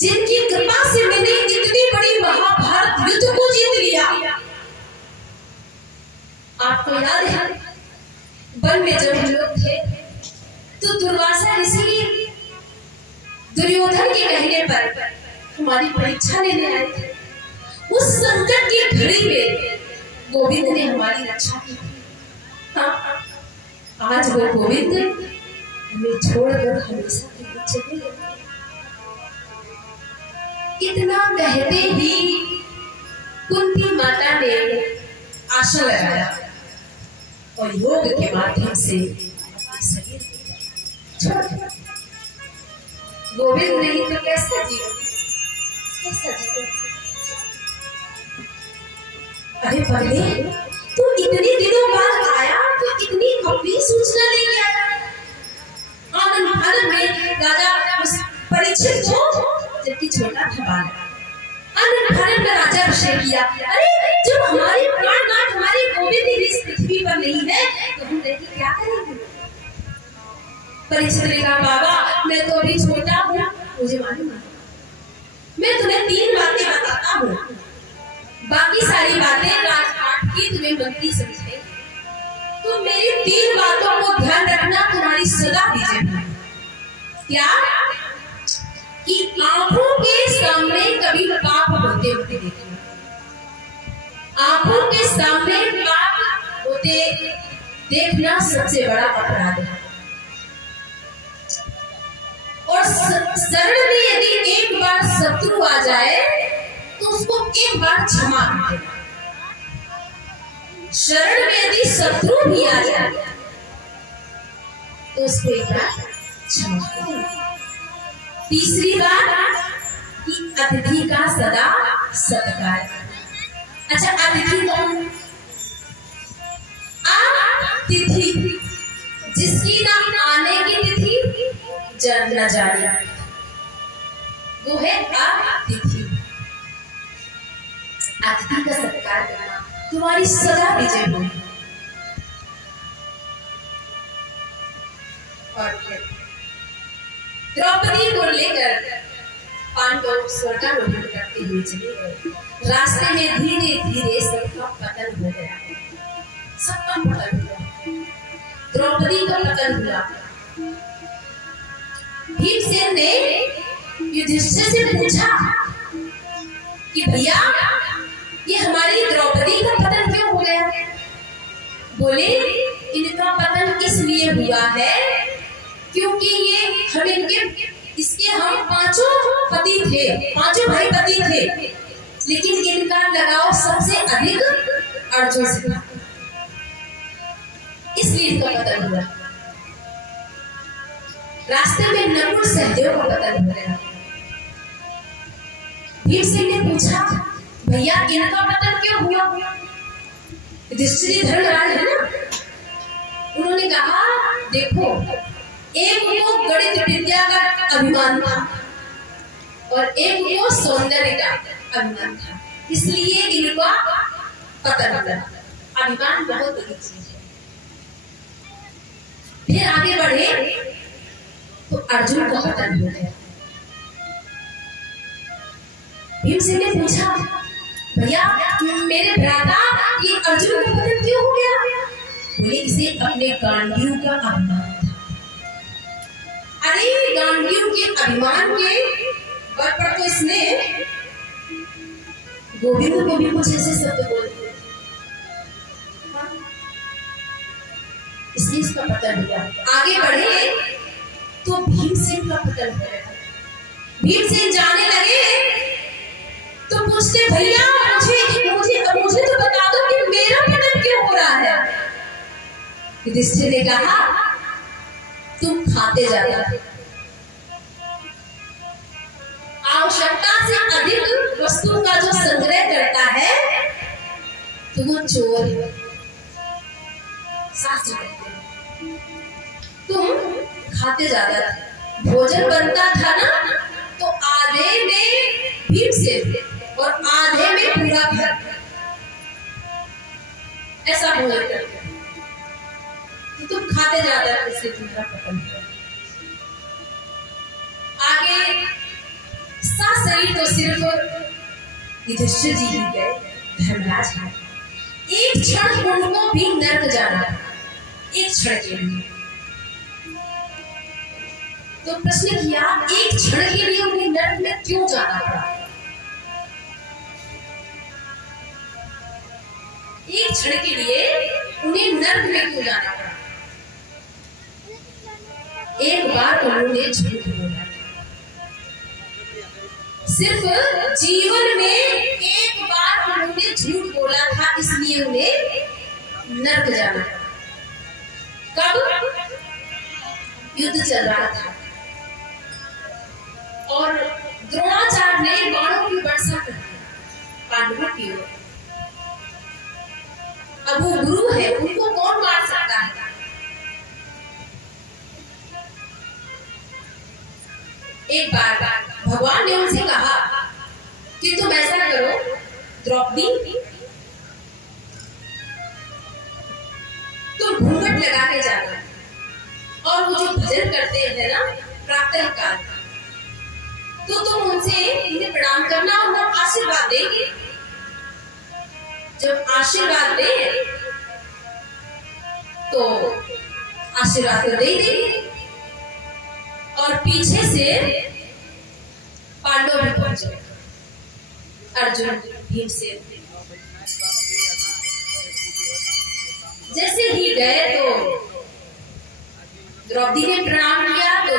जिनकी कृपा से मैंने इतनी बड़ी महाभारत युद्ध को जीत लिया। आपको याद है वन में जब हम लोग थे तो दुर्वासा ऋषि दुर्योधन के कहने पर हमारी परीक्षा लेने आए थे। उस संकट की घड़ी में गोविंद ने हमारी रक्षा की। हाँ, आज वो गोविंद हमें छोड़कर हमेशा के लिए चले गए। इतना कहते ही कुंती माता ने आशा लगाया और योग के माध्यम से गोविंद नहीं तो कैसा जीवन, कैसा जीवन। अरे पगले, तू इतने दिनों बाद आया तो इतनी अपनी सूचना लेके आया। आनंद भारत में राजा परीक्षित को जबकि छोटा था बालक, आनंद भारत में राजा अभिषेक किया। अरे जब हमारे प्राणनाथ हमारे गोविंद इस पृथ्वी पर नहीं है तो हम रह के क्या करेंगे? परीक्षित ने कहा, बाबा मैं तो अभी छोटा हूँ, मुझे मालूम है, मैं तुम्हें 3 बातें बताता हूँ, बाकी सारी बातें राजपाट की तुम्हें मंत्री समझे। तो मेरी 3 बातों को ध्यान रखना, तुम्हारी सदा विजय। क्या? कि आंखों के सामने कभी पाप होते होते देखना, आंखों के सामने पाप होते देखना सबसे बड़ा अपराध है। और शरण में यदि एक बार शत्रु आ जाए तो उसको एक बार क्षमा कर देना। शरण में यदि शत्रु भी आ जाए तो उसको एक बार क्षमा कर देना। तीसरी बात कि अतिथि का सदा सत्कार। अच्छा, अतिथि कौन? अतिथि जिसकी ना आने की तिथि न जाने, वो है अतिथि। अतिथि का सत्कार करना तुम्हारी सदा विजय होगी। और द्रौपदी को लेकर पांडव स्वर्गारोहण करते हुए चले गए। रास्ते में धीरे धीरे सबका पतन हो गया, सबका पतन हुआ, द्रौपदी का पतन हुआ। भीमसेन ने युधिष्ठिर से पूछा कि भैया ये हमारी द्रौपदी का पतन क्यों हो गया? बोले इनका पतन इसलिए हुआ है क्योंकि ये हम इसके हम 5 पति थे, 5 भाई पति थे, लेकिन इनका लगाव सबसे अधिक अर्जुन से था, इसलिए इनका पतन हुआ। रास्ते में नकुल सहदेव का पतन हो गया। भीमसेन ने पूछा भैया इनका पतन क्यों हुआ? युधिष्ठिर धर्मराज है ना, उन्होंने कहा देखो, एक को गणित विद्या का अभिमान था और एक को सौंदर्य का अभिमान था, इसलिए इनका पतन हुआ। अभिमान बहुत बड़ी चीज है। फिर आगे बढ़े तो अर्जुन का पतन हो गया। भीमसेन ने पूछा भैया मेरे भ्राता ये अर्जुन का पतन क्यों हो गया? बोले इसे अपने गांडीव का अभिमान था। अरे गांडीव के अभिमान के बल पर तो इसने गोविंद को भी कुछ ऐसे शब्द बोल दिए, इसलिए इसका पतन हुआ। आगे बढ़े तो भीमसेन का पतन हो गया। भीमसेन जाने लगे तो पूछते भैया मुझे तो बता दो कि मेरा पतन क्यों हो रहा है? युधिष्ठिर ने कहा तुम खाते जाते, आवश्यकता से अधिक वस्तु का जो संग्रह करता है तो वो चोर है। तुम खाते जाता था, भोजन बनता था ना तो आधे में भीमसेन और आधे में पूरा घर, ऐसा भोजन करते तो तुम खाते जाता था, इससे तुम्हारा पतन हुआ। आगे शरीर तो सिर्फ युधिष्ठिर जी ही गए, धर्मराज है। एक क्षण उनको भी नर्क जाना था, एक क्षण के लिए। तो प्रश्न किया एक क्षण के लिए उन्हें नर्क में क्यों जाना पड़ा? एक क्षण के लिए उन्हें नर्क में क्यों जाना पड़ा? एक बार उन्होंने झूठ बोला। सिर्फ जीवन में एक बार उन्होंने झूठ बोला था, इसलिए उन्हें नर्क जाना। कब? युद्ध चल रहा था और द्रोणाचार्य ने बाणों की वर्षा कर पांडवों की ओर। अब वो गुरु है, उनको कौन मार सकता है? एक बार भगवान ने उनसे कहा कि तुम ऐसा करो द्रौपदी, तुम घूंघट लगा के जाना और वो जो भजन करते हैं ना प्रातः काल, तो तुम उनसे इन्हें प्रणाम करना और वो आशीर्वाद देंगे। जब आशीर्वाद दे तो आशीर्वाद तो दे देंगे और पीछे से पांडव भी पहुंचे, अर्जुन भीमसेन। जैसे ही गए तो द्रौपदी ने प्रणाम किया तो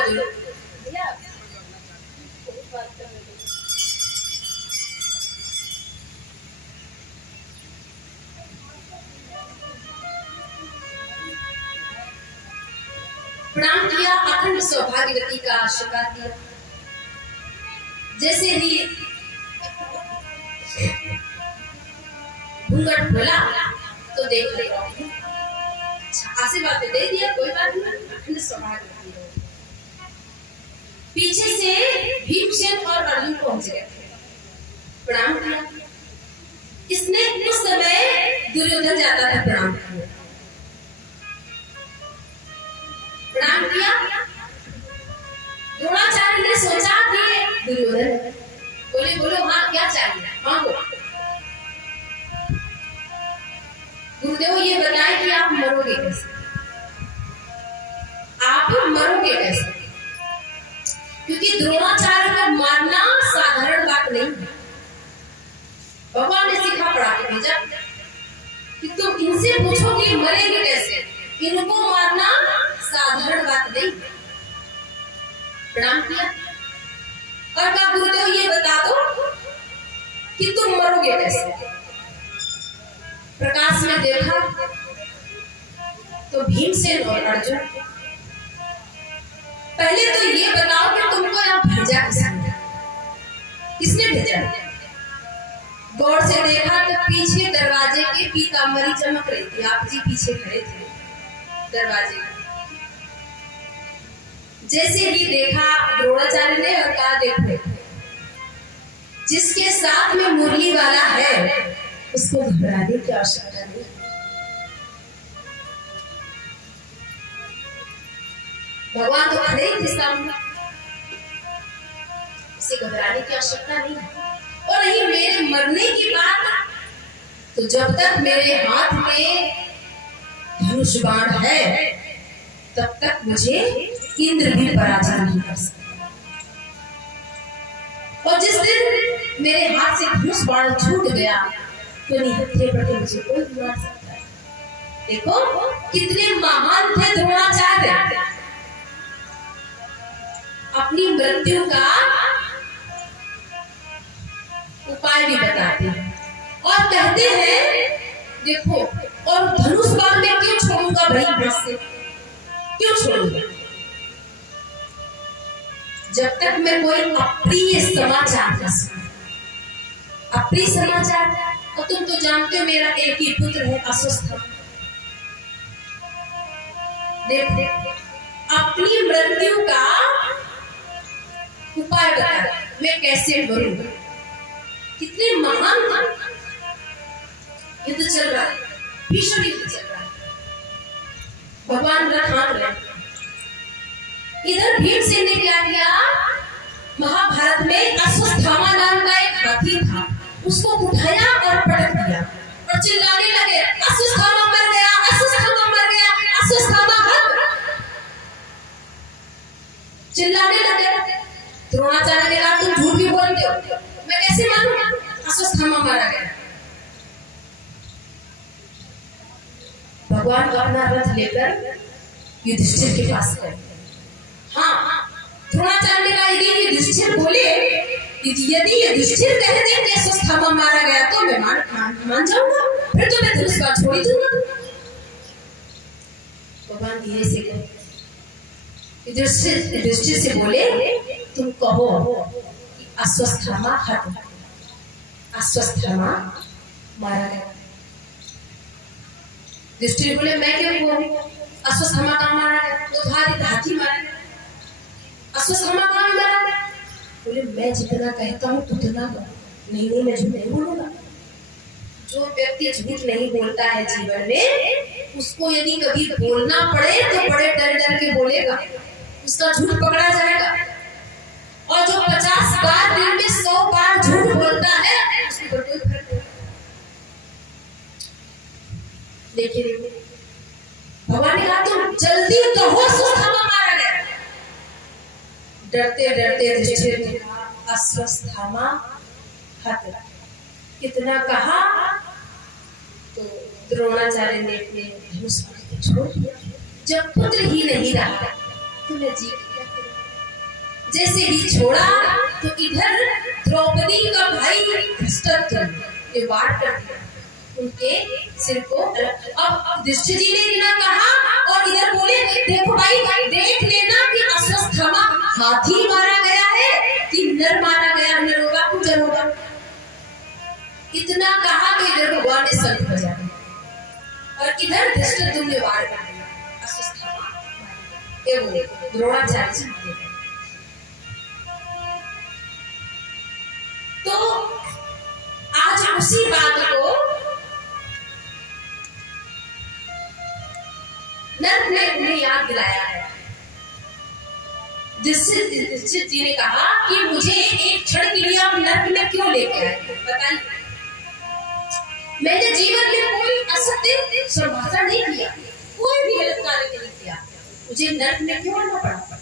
प्रणाम किया, अखंड सौभाग्यवती का आशीर्वाद दिया। जैसे ही घूंघट खोला तो देख लिया, अच्छा आशीर्वाद दे दिया, कोई बात नहीं, अखंड सौभाग्यवती। पीछे से भीमसेन और अर्जुन पहुंच गए, प्रणाम किया। इसने उस समय दुर्योधन जाता था प्रणाम किया, प्रणाम किया। द्रोणाचार्य ने सोचा कि दुर्योधन बोले, बोलो हाँ क्या चाहिए मांगो। गुरुदेव ये बताएं कि आप मरोगे कैसे, आप मरोगे कैसे? क्योंकि द्रोणाचार्य को मारना साधारण बात नहीं है। भगवान ने सिखा पढ़ा के भेजा कि तुम इनसे पूछो कि मरेंगे कैसे, इनको मारना साधारण बात नहीं। प्रणाम किया और कहा गुरुदेव ये बता दो कि तुम मरोगे कैसे। प्रकाश में देखा तो भीमसेन और अर्जुन, पहले तो ये बताओ कि तुमको यहाँ भेजा किसने, किसने भेजा? गौर से देखा तो पीछे दरवाजे के पीतांबरी चमक रही थी, आप जी पीछे खड़े थे दरवाजे। जैसे ही देखा द्रोणाचार्य ने और कहा देखो जिसके साथ में मुरली वाला है उसको घबराने की आवश्यकता नहीं। भगवान तो खड़े ही थे सामने, उसे घबराने की आवश्यकता नहीं। और नहीं मेरे मरने की बात, तो जब तक मेरे हाथ में धनुष बाण है तब तक मुझे इंद्र भी पराजय नहीं कर सकता। और जिस दिन मेरे हाथ से धनुष बाण छूट गया तो निहत्थे पर मुझे कोई नहीं मार सकता। देखो कितने महान थे द्रोणाचार्य, अपनी मृत्यु का उपाय भी बताते हैं और कहते हैं देखो, और धनुष बाण में क्यों छोड़ूंगा भाई, से क्यों छोड़ूंगा? जब तक मैं कोई अप्रिय समाचार न सुनूं। अप्रिय समाचार, और तुम तो जानते हो मेरा एक ही पुत्र है अस्वस्थ। देखो अपनी मृत्यु का उपाय बता, मैं कैसे मरूं। कितने महान युद्ध चल रहा है, भीषण युद्ध चल रहा है, भगवान रथ हाँक रहे। इधर भीमसेन ने क्या किया, महाभारत में अश्वत्थामा नाम का एक हाथी था, उसको उठाया और पटक दिया और चिल्लाने लगे अश्वत्थामा मर गया, अश्वत्थामा मर गया, अश्वत्थामा मर। चिल्लाने लगे। द्रोणाचार्य ने कहा तुम झूठ भी बोलते हो, मैं कैसे मानूं अश्वत्थामा मारा गया। भगवान अपना रथ लेकर युधिष्ठिर के पास गए। हाँ, द्रोणाचार्य ने कहा यदि युधिष्ठिर बोले यदि यदि युधिष्ठिर कह दे कि अश्वत्थामा मारा गया तो मैं मान जाऊंगा, फिर तो मैं धनुष बाण छोड़ ही दूंगा। भगवान धीरे से युधिष्ठिर से बोले, तुम कहो अश्वत्थामा हत, अश्वत्थामा मारा गया। युधिष्ठिर बोले, मैं क्यों बोलूं, अश्वत्थामा कहाँ मारा गया, तो हाथी मारा गया, अश्वत्थामा कहाँ मारा गया। बोले, मैं जितना कहता हूँ उतना नहीं, मैं झूठ नहीं बोलूंगा। जो व्यक्ति झूठ नहीं बोलता है जीवन में, उसको यदि कभी बोलना पड़े तो बड़े डर के बोलेगा, उसका झूठ पकड़ा जाएगा। और जो 50 बार दिन में 100 बार झूठ बोलता है, उसके ऊपर कोई फर्क नहीं। देखिए भगवान ने कहा, तुम जल्दी कहो अश्वत्थामा मारा गया। डरते डरते युधिष्ठिर ने कहा, अश्वत्थामा हत। इतना कहा तो द्रोणाचार्य ने अपने धनुष को छोड़ दिया। जब पुत्र ही नहीं रहा तो मैं जी क्या करूं। जैसे ही छोड़ा तो इधर द्रौपदी का भाई धृतराष्ट्र ने वार कर दिया उनके सिर को। अब युधिष्ठिर जी ने इतना कहा और इधर बोले, देखो भाई देख लेना कि अश्वत्थामा हाथी मारा गया है कि नर मारा गया, नर होगा कुजर होगा। इतना कहा तो इधर भगवान ने संत बजा दिया और इधर धृतराष्ट्र ने वार कर दिया। अश्वत्थामा ये बोले द्रोणाचार्य जी। तो आज उसी बात को नर्क ने उन्हें याद दिलाया है। जिससे जी ने कहा कि मुझे एक क्षण के लिए आप नर्क में क्यों लेके आए, बताइए। मैंने जीवन में कोई असत्य संभाषण नहीं किया, कोई भी गलत कार्य नहीं किया, मुझे नर्क में क्यों आना पड़ा।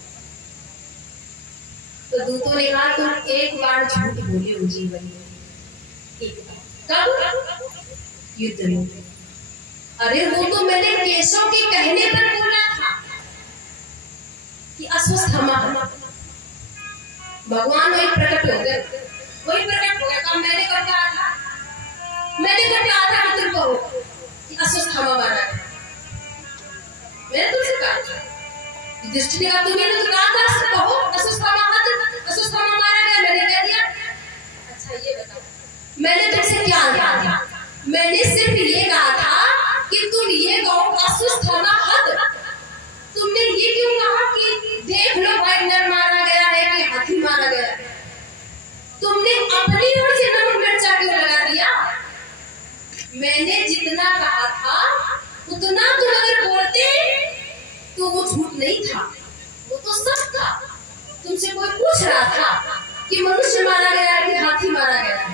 तो दूतों ने कहा, तुम एक बार झूठ बोले हो जीवन में, एक बार। कब? युद्ध में। अरे वो तो मैंने केशव के कहने पर बोला था कि अश्वत्थामा। भगवान वही प्रकट हो गए, वही प्रकट हो गया। कब मैंने कब कहा था, मैंने कब कहा था कि तुम कहो कि अश्वत्थामा मारा है, मैंने तुमसे कहा था। युधिष्ठिर ने कहा, तुमने तो कहा था कहो अश्वत्थामा हत, अश्वत्थामा मारा गया, मैंने कह दिया। अच्छा ये बताओ मैंने तुमसे क्या कहा था। मैंने सिर्फ ये कहा था कि तुम ये कहो अश्वत्थामा हत। तुमने ये क्यों कहा कि देख लो भाई नर मारा गया है कि हाथी मारा गया है। तुमने अपनी ओर से नमक मिर्चा क्यों लगा दिया। मैंने जितना कहा था उतना तुम अगर बोलते तो वो झूठ नहीं था, वो तो सच था। तुमसे कोई पूछ रहा था कि मनुष्य मारा गया है कि हाथी मारा गया है।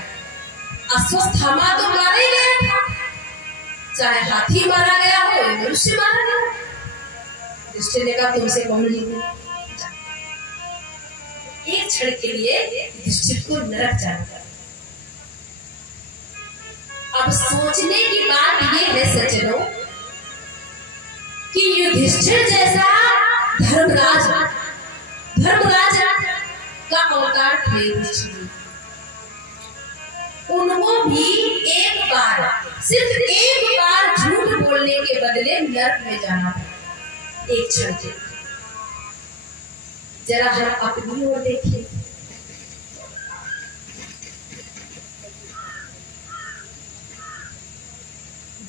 अश्वत्थामा तो मारा ही गया था, चाहे हाथी मारा गया हो या मनुष्य मारा गया। युधिष्ठिर ने कहा, तुमसे कहूंगी एक क्षण के लिए युधिष्ठिर को नरक जाना। अब सोचने की बात यह है सज्जनों कि युधिष्ठिर जैसा धर्मराज का अवतार थे युधिष्ठिर, उनको भी एक बार, सिर्फ एक बार झूठ बोलने के बदले नरक में जाना था। एक क्षण के जरा हम अपनी ओर देखिए।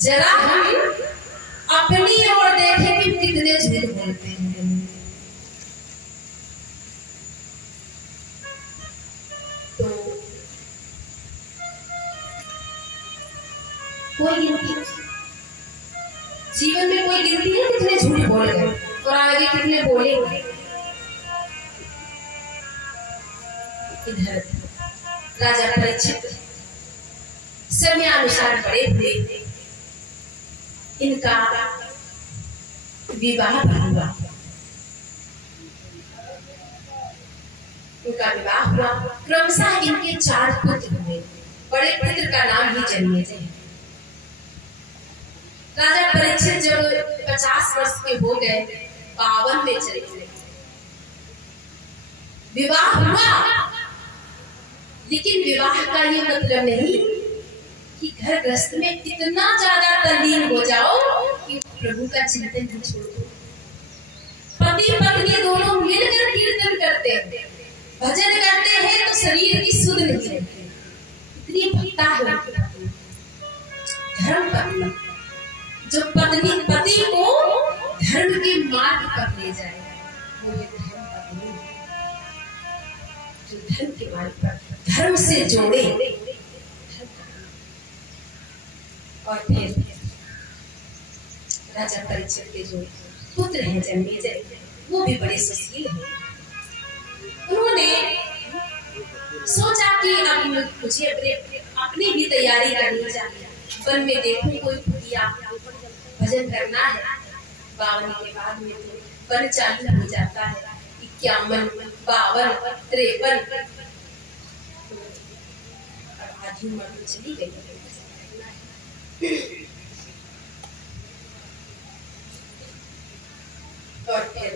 जरा हम अपनी ओर देखें कि कितने झूठ बोलते हैं। तो कोई गिनती जीवन में कोई गिनती है कितने झूठ बोल गए और आगे कितने बोलेंगे। इधर राजा परीक्षित समयानुसार बड़े हुए, इनका विवाह हुआ। उनका विवाह हुआ, क्रमशः इनके 4 पुत्र हुए। बड़े पुत्र का नाम ही जन्मेजय। राजा परीक्षित जब 50 वर्ष के हो गए, 52 में चले गए, विवाह हुआ, लेकिन विवाह का ये मतलब नहीं कि घर गृहस्थ में इतना ज्यादा तल्लीन हो जाओ कि प्रभु का चिंतन ही छोड़ दो। पति पत्नी दोनों मिलकर कीर्तन करते हैं, भजन करते हैं तो शरीर की सुध नहीं रहती। इतनी भक्ता है उनकी पत्नी, धर्म पत्नी, जो पत्नी पति को धर्म के मार्ग पर ले जाए, वो ये धर्म पत्नी जो धर्म के मार्ग पर धर्म से जोड़े। और फिर राजा परीक्षित के जो पुत्र हैं जन्मेजय, वो भी बड़े सुशील हैं। उन्होंने सोचा कि अब मुझे अपनी भी तैयारी करनी चाहिए। वन में देखूं कोई कुटिया, भजन करना है। 52 के बाद में तो वन चालू हो जाता है। 51, 52, 53 आधी उम्र तो चली गई। और फिर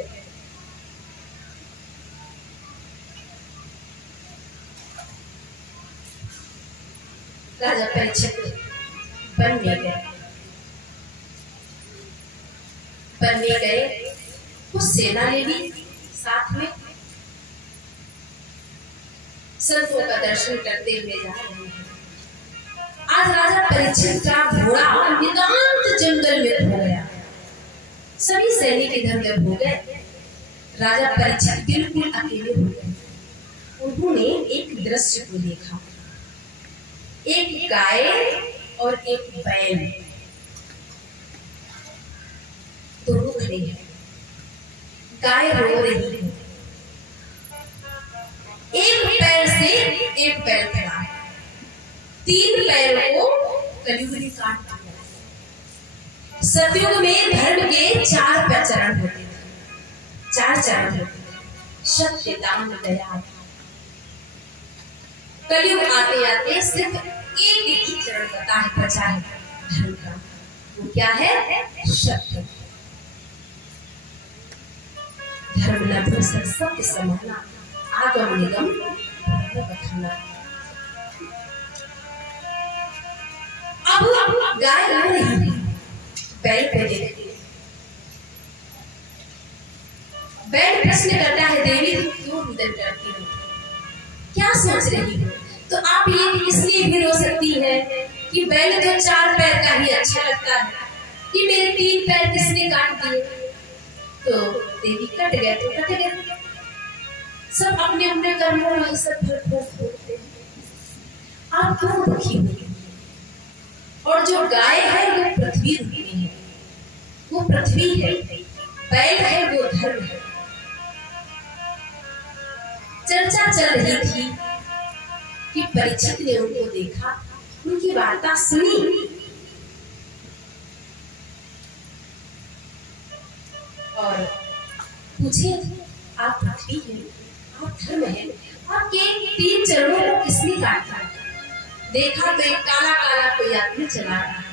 राजा परीक्षित वन में गए। वन में गए, कुछ सेना ले ली साथ में, संतों का दर्शन करते हुए जा रहे हैं। आज राजा परीक्षित का घोड़ा नितांत जंगल में खो गया। सभी सैनिक इधर उधर हो गए। राजा परीक्षित बिल्कुल अकेले हो गए। उन्होंने एक दृश्य को देखा। एक गाय और एक बैल दोनों खड़े हैं। गाय रो रही है। एक पैर से एक पैर खड़ा है। 3 पैरों को कलयुग ने काट दिया। सतयुग में धर्म के 4 चरण होते थे, 4 चरण होते थे, सत्य, दान, दया। कलयुग आते आते सिर्फ एक ही चरण बता है बचा है धर्म का। वो क्या है? सत्य। धर्म लभो सत्य समाना, आगम निगम बखाना। अब गाय गा रही है, बैल पे देखती है। बैल प्रश्न करता है, देवी तुम क्यों रुदन करती हो, क्या सोच रही हो? तो आप ये इसलिए भी रो सकती है कि बैल तो 4 पैर का ही अच्छा लगता है, कि मेरे 3 पैर किसने काट दिए। तो देवी कट गए तो कट गए, सब अपने अपने कर्मों में सब भोगते हैं। आप क्यों दुखी हो? और जो गाय है वो पृथ्वी रूपी है, वो पृथ्वी है। बैल है वो धर्म है। चर्चा चल रही थी कि परीक्षित ने उनको देखा, उनकी वार्ता सुनी। और पूछे, आप पृथ्वी हैं, आप धर्म हैं, आपके 3 चरणों को किसने काटा? देखा तो एक काला काला कोई आदमी चला रहा है,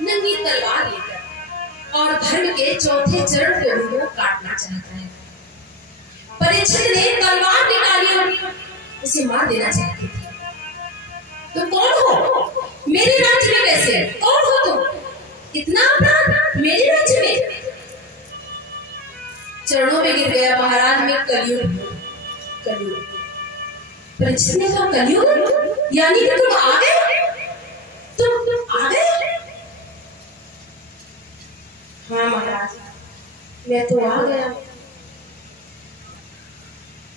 नंगी तलवार लेकर, और धर्म के 4थे चरण को वो काटना चाहता है। परीक्षित ने तलवार निकाली और उसे मार देना चाहते थे। तो कौन हो? मेरे राज्य में कैसे? कौन हो तुम? इतना अपराध मेरे राज्य में? चरणों में गिर गया। महाराज में कलयुग, कलयुग। परीक्षित ने कहा, कलयुग यानी कि तुम आ गए? तुम आ गए? हाँ महाराज, मैं तो आ गया।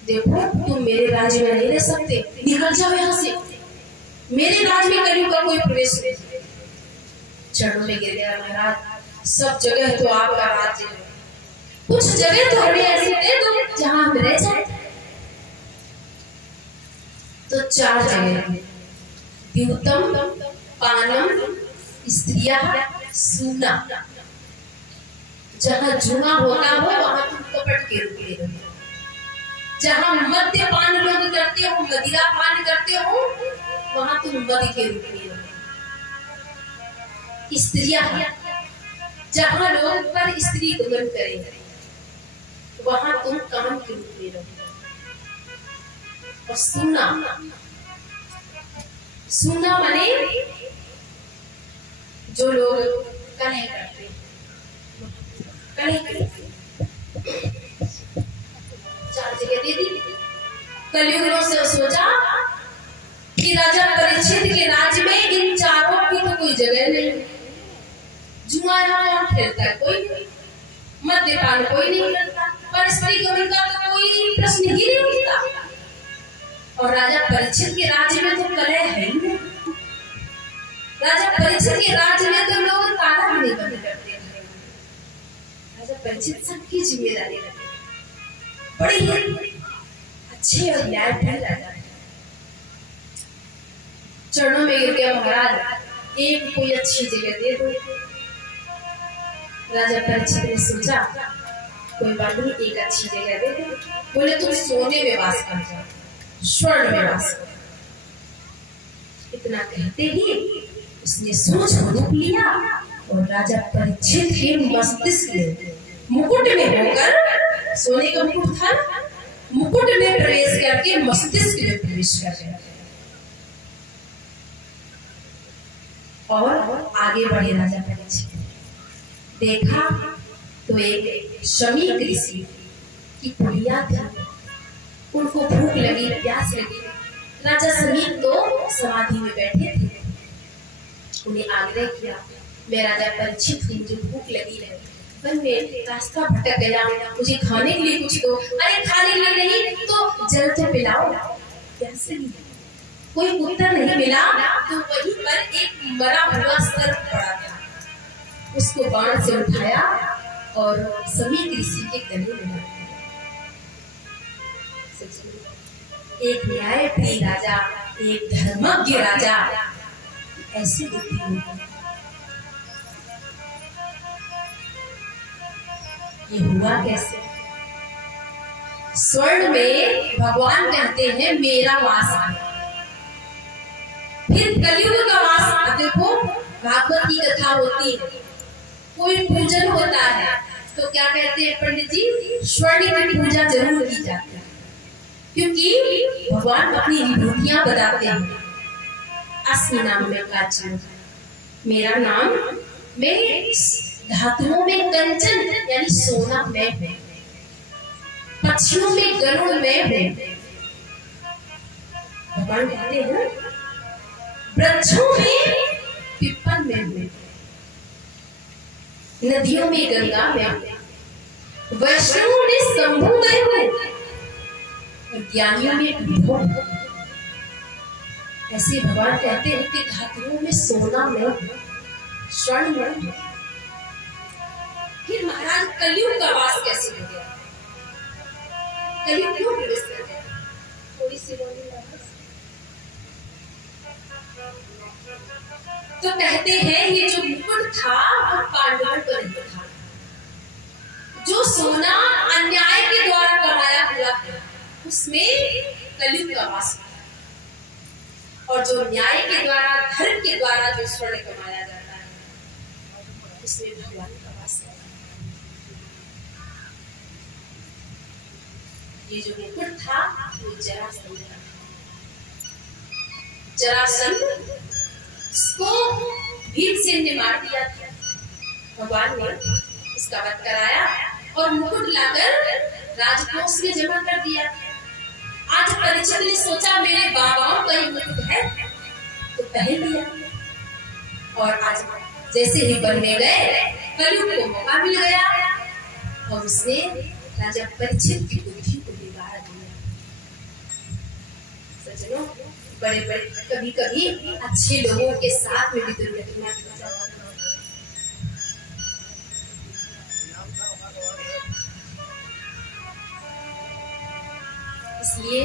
देखो, तुम मेरे राज्य में नहीं रह सकते, निकल जाओ यहाँ से। मेरे राज्य में कलयुग का कोई प्रवेश नहीं। चरणों में गिर गया। महाराज, सब जगह तो आपका राज्य है, कुछ जगह तो हमें ऐसी दे दो जहाँ हम रह जाए। तो 4 जगह, द्यूतम, पानम, स्त्रिया, सूना। जहाँ जुआ होता हो वहां तुम कपट के रूप में रहो। जहाँ मद्यपान लोग करते हो, मदिरा पान करते हो, वहां तुम मद के रूप में रहो। स्त्रिया, जहाँ लोग पर स्त्री गमन करें, वहां तुम काम के रूप में रहो। और सुना, सुना माने जो लोग कलह करते, कलह करते, चार जगह दे दी। कलयुग से सोचा कि राजा परीक्षित के राज्य में इन चारों की तो कोई जगह नहीं। जुआ यहाँ कौन खेलता है? कोई नहीं। मद्यपान कोई नहीं करता। परस्त्री गमन का तो कोई प्रश्न ही नहीं उठता। और राजा परीक्षित के राज्य में तो कलह है ही नहीं। राजा परीक्षित के राज्य में तो लोग ताला भी नहीं बंद करते थे। राजा परीक्षित सबकी जिम्मेदारी लेते, बड़े ही अच्छे और न्यायप्रिय राजा। चरणों में गिर के महाराज एक कोई अच्छी जगह दे दो। राजा परीक्षित ने सोचा कोई बात नहीं, एक अच्छी जगह दे दो। बोले तुम सोने में वास कर जाओ, स्वर्ण में वास कर। इतना कहते ही उसने सूझ रूप लिया और राजा परीक्षित के मस्तिष्क में मुकुट में होकर, सोने का मुकुट था, मुकुट में प्रवेश करके मस्तिष्क में प्रवेश कर गया और आगे बढ़े राजा परीक्षित। देखा तो एक शमी ऋषि की पुड़िया थी, उनको भूख लगी, प्यास लगी। राजा समीप तो समाधि में बैठे थे। उन्हें आग्रह किया, मैं राजा परीक्षित हूँ, मुझे भूख लगी है, पर मैं रास्ता भटक गया, मुझे खाने के लिए कुछ दो। अरे खाने के लिए नहीं तो जल तो पिलाओ। कैसे कोई उत्तर नहीं मिला तो वहीं पर एक मरा हुआ सर्प पड़ा था, उसको बाण से उठाया और समीप ऋषि के गले में डाल दिया। एक न्यायप्रिय राजा, एक धर्मज्ञ राजा ऐसे बुद्धि होगी। ये हुआ कैसे? स्वर्ण में भगवान कहते हैं मेरा वास है, फिर कलयुग का वास। देखो भागवत की कथा होती है, कोई पूजन होता है तो क्या कहते हैं पंडित जी? स्वर्ण की पूजा जरूर की जाती है, क्योंकि भगवान अपनी विभूतियां बताते हैं। अस्मि नाम में कांचन, मेरा नाम में धातुओं में कंचन यानी सोना में है, पक्षियों में गरुड़ में है। भगवान कहते हैं वृक्षों में पिप्पल में है, नदियों में गंगा में, वैष्णवों में शंभु में है, और ज्ञानियों में विभो। ऐसे भगवान कहते हैं कि धातुओं में सोना में, स्वर्ण में। फिर महाराज कलयुग का वास कैसे हो गया? कलयुग क्यों प्रवेश कर गया? थोड़ी सी बोली तो कहते हैं ये जो मुकुट था वो पांडवों पर नहीं था, जो सोना अन्याय के द्वारा कमाया हुआ था उसमें कलयुग का वास था, और जो न्याय के द्वारा, धर्म के द्वारा जो स्वर्ण कमाया जाता है उसमें भगवान का वास है। ये जो मुकुट था वो जरासंध था। जरासंध इसको भीमसेन ने मार दिया था, भगवान ने इसका वध कराया और मुकुट लाकर राजकोष में जमा कर दिया। आज परीक्षित ने सोचा मेरे बाबाओं का ही मुकुट है तो पहन लिया, और आज जैसे ही वन में गए कलयुग को मौका मिल गया और उसने राजा परीक्षित की बुद्धि को बिगाड़ दिया। सज्जनों, बड़े बड़े कभी कभी अच्छे लोगों के साथ में भी दुर्घटना हो जाती है। इसलिए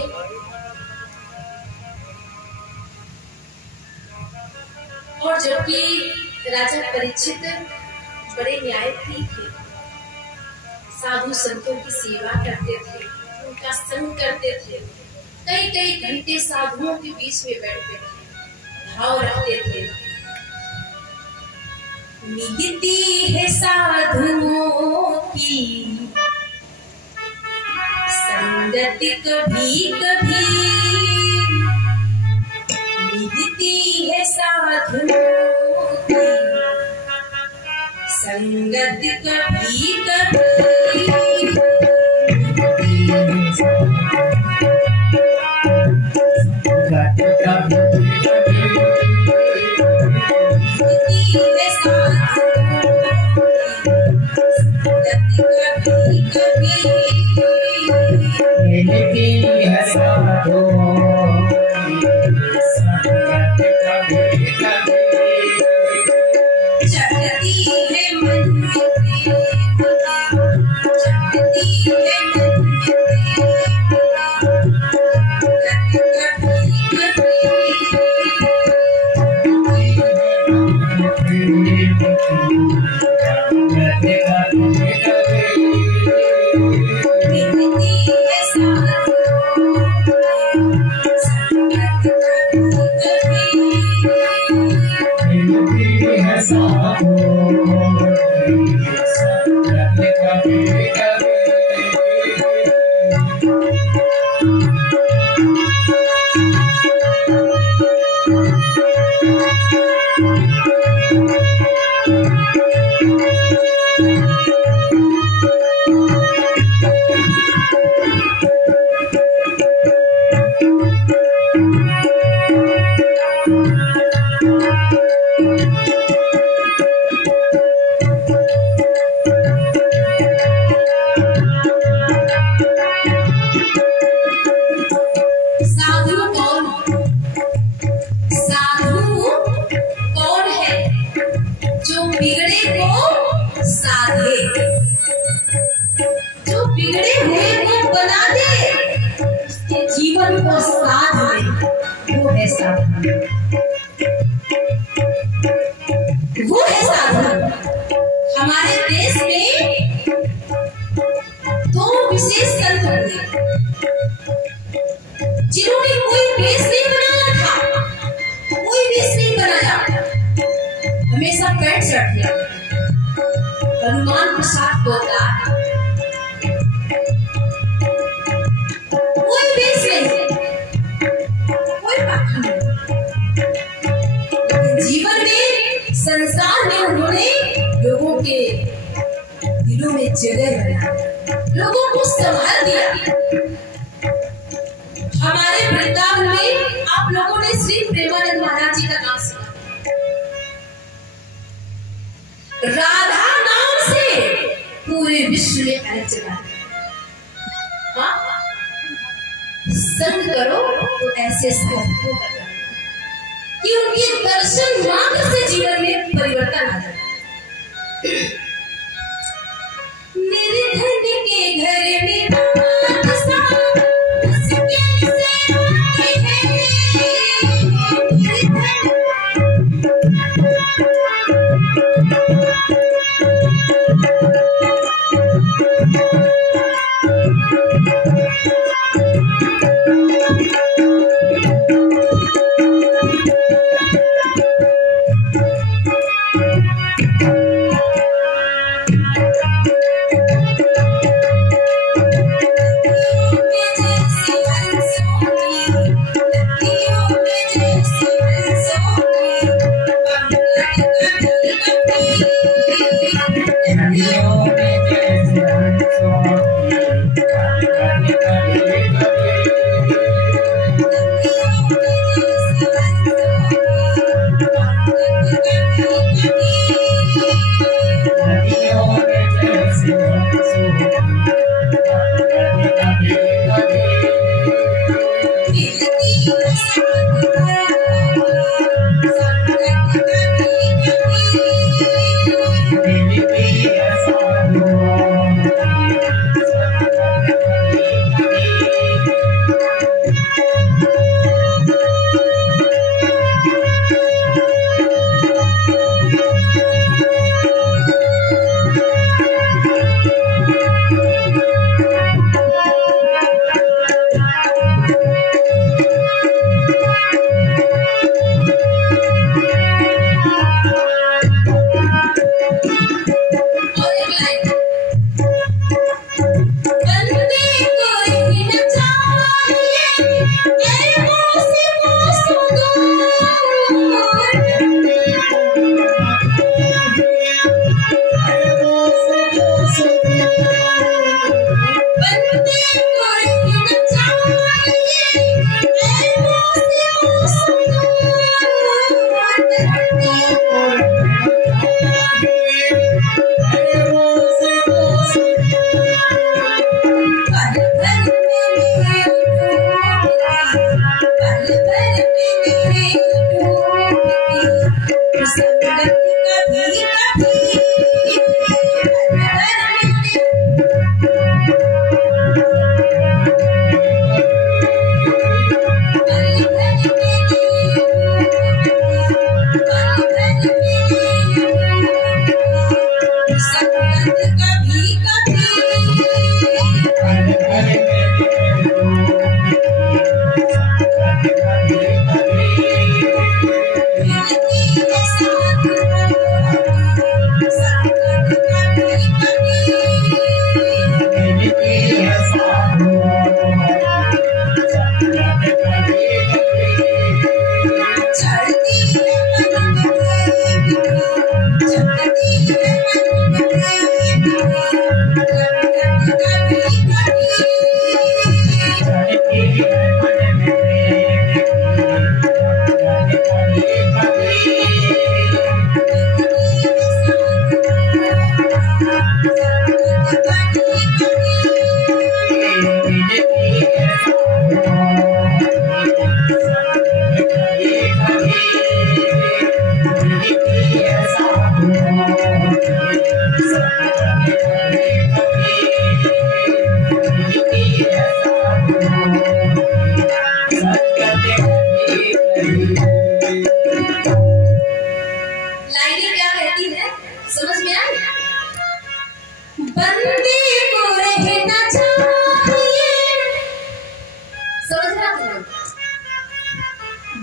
और जबकि राजा परीक्षित बड़े न्यायप्रिय थे, साधु संतों की सेवा करते थे, उनका संग करते थे, कई कई घंटे साधुओं के बीच में बैठते थे, भाव रखते थे। मिलती है साधुओं की संगत कभी कभी मिलती है साधुओं की, संगत कभी कभी वो है साधु। हमारे देश में दो विशेष संत हुए जिन्होंने कोई वेश नहीं बनाया था, कोई वेश नहीं बनाया, हमेशा पैंट शर्ट किया। हनुमान प्रसाद पोद्दार कोई वेश नहीं, कोई पाखंड नहीं, लेकिन जीवन में संसार में उन्होंने लोगों के दिलों में जगह बनाया, लोगों को संभाल दिया। हमारे वृंदावन में आप लोगों ने श्री प्रेमानंद महाराज जी का नाम सुना। राधा नाम से पूरे विश्व में अलग जगह। हाँ, संग करो तो ऐसे साधकों का करो कि उनके दर्शन मात्र से जीवन में परिवर्तन आ जाए। मेरे धन के घर में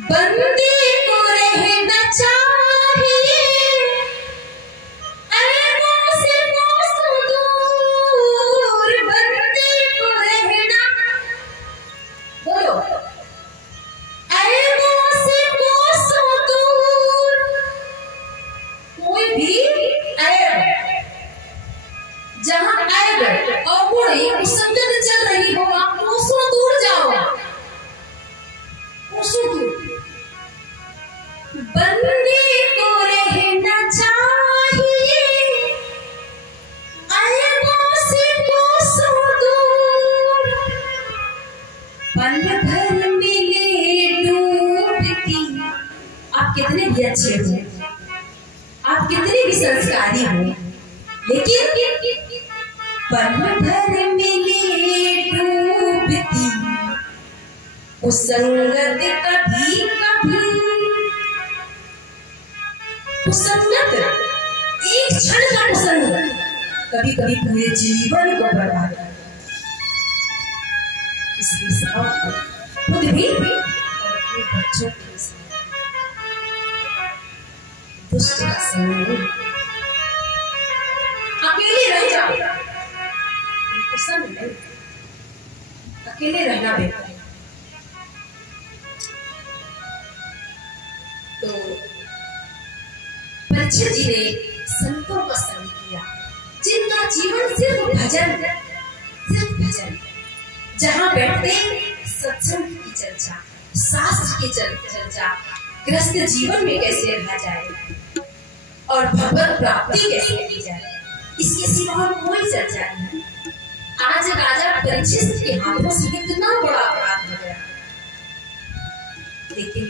बंदे को रहना चाहिए ऐबों से कोसों दूर, बंदे को रहना, बोलो, ऐबों से कोसों दूर। कोई भी ऐब जहां ऐब और बुरी संगत चल रही हो, आप कोसों दूर जाओ, कोसों दूर। बंदे को रहना चाहिए ऐबों से कोसों दूर, पल भर मिले डूबती। आप कितने भी अच्छे हो, आप कितने भी संस्कारी हो, लेकिन पल भर मिले डूबती उस संगत कभी कभी, उस संगत एक क्षण का प्रसंग कभी कभी पूरे जीवन को बर्बाद कर देता है। इसलिए खुद भी और अपने बच्चों के साथ दुष्ट का संग, अकेले रह जाओ, संग नहीं, अकेले रहना बेहतर है। तो परीक्षित जी ने संतों का संग किया, जिनका जीवन सिर्फ भजन, सिर्फ भजन, जहां बैठते सत्संग की चर्चा, शास्त्र की चर्चा, गृहस्थ जीवन में कैसे रहा जाए और भगवत प्राप्ति कैसे की जाए, इसके सिवा कोई चर्चा नहीं। आज राजा परीक्षित के हाथों से कितना बड़ा अपराध हो गया, लेकिन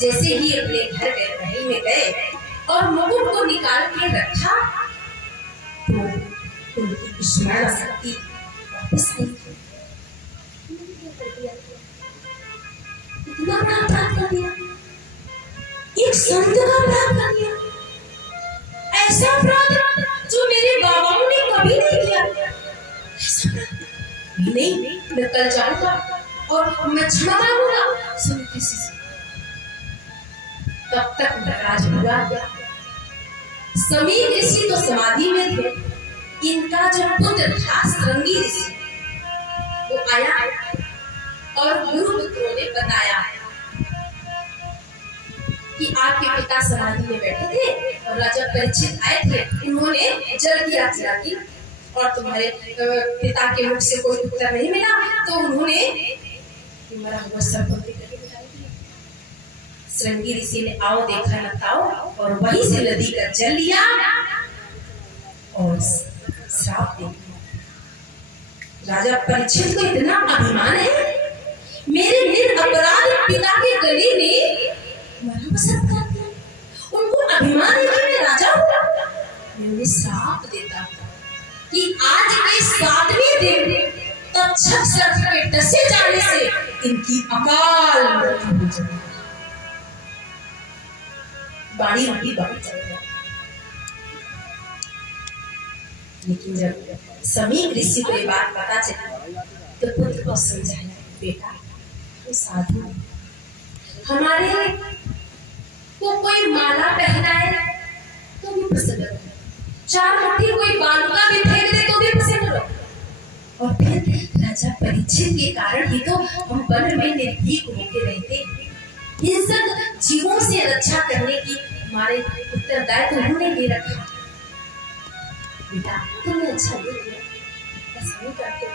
जैसे ही अपने घर गए, महल में गए और मुकुट को निकाल के रखा, तो उनकी स्मरण शक्ति वापस आई। इतना बड़ा अपराध कर दिया, एक संत का अपराध कर दिया, ऐसा अपराध जो मेरे बाबाओं ने कभी नहीं किया। नहीं, मैं कल जाऊंगा और मैं क्षमा मांगूंगा किसी से। तब तक महाराज हुआ, समीर ऋषि तो समाधि में थे, इनका जो पुत्र था श्रृंगी ऋषि, वो आया और गुरु पुत्रों ने बताया कि आपके पिता समाधि में बैठे थे और राजा परीक्षित आए थे, उन्होंने जल की याचना की और तुम्हारे पिता के मुख से कोई उत्तर नहीं मिला, तो उन्होंने मरा हुआ सर्प श्रृंगी ऋषि ने आओ देखा न ताओ, और वहीं से नदी का जल लिया और श्राप दे दिया। राजा परीक्षित को इतना अभिमान है, मेरे निरपराध पिता के गले में मरा बसर कर दिया, उनको अभिमान है कि मैं राजा हूं। मैं उन्हें श्राप देता कि आज के 7वें दिन तक्षक सर्प के डसे जाने से इनकी अकाल मृत्यु हो जाए। बाड़ी उनकी बाड़ी चल गया, लेकिन जब समीर ऋषि को ये बात पता चली तो पुत्र को समझाया, बेटा वो साधु है, हमारे को कोई माला पहनाए तो भी प्रसन्न रहो, 4 मुट्ठी कोई बालुका भी फेंक दे तो भी प्रसन्न रहो। और फिर राजा परीक्षित के कारण ही तो हम वन में निर्भीक होकर रहते, हिंसक जीवों से रक्षा करने की हमारे उत्तरदायित्व उन्होंने ले रखा। बेटा तुमने अच्छा नहीं किया, ऐसा नहीं करते।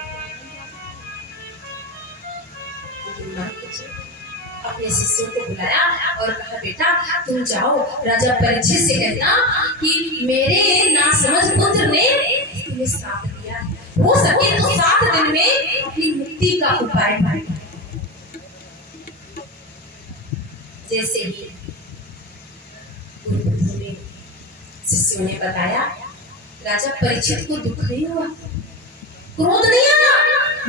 अपने शिष्यों को बुलाया और कहा, बेटा तुम जाओ राजा परीक्षित से कहना कि मेरे नासमझ पुत्र ने तुम्हें श्राप दिया है, हो सके तो 7 दिन में अपनी मुक्ति का उपाय पाए। जैसे ही शिष्यों ने बताया, राजा परीक्षित को दुख नहीं हुआ, क्रोध नहीं आया,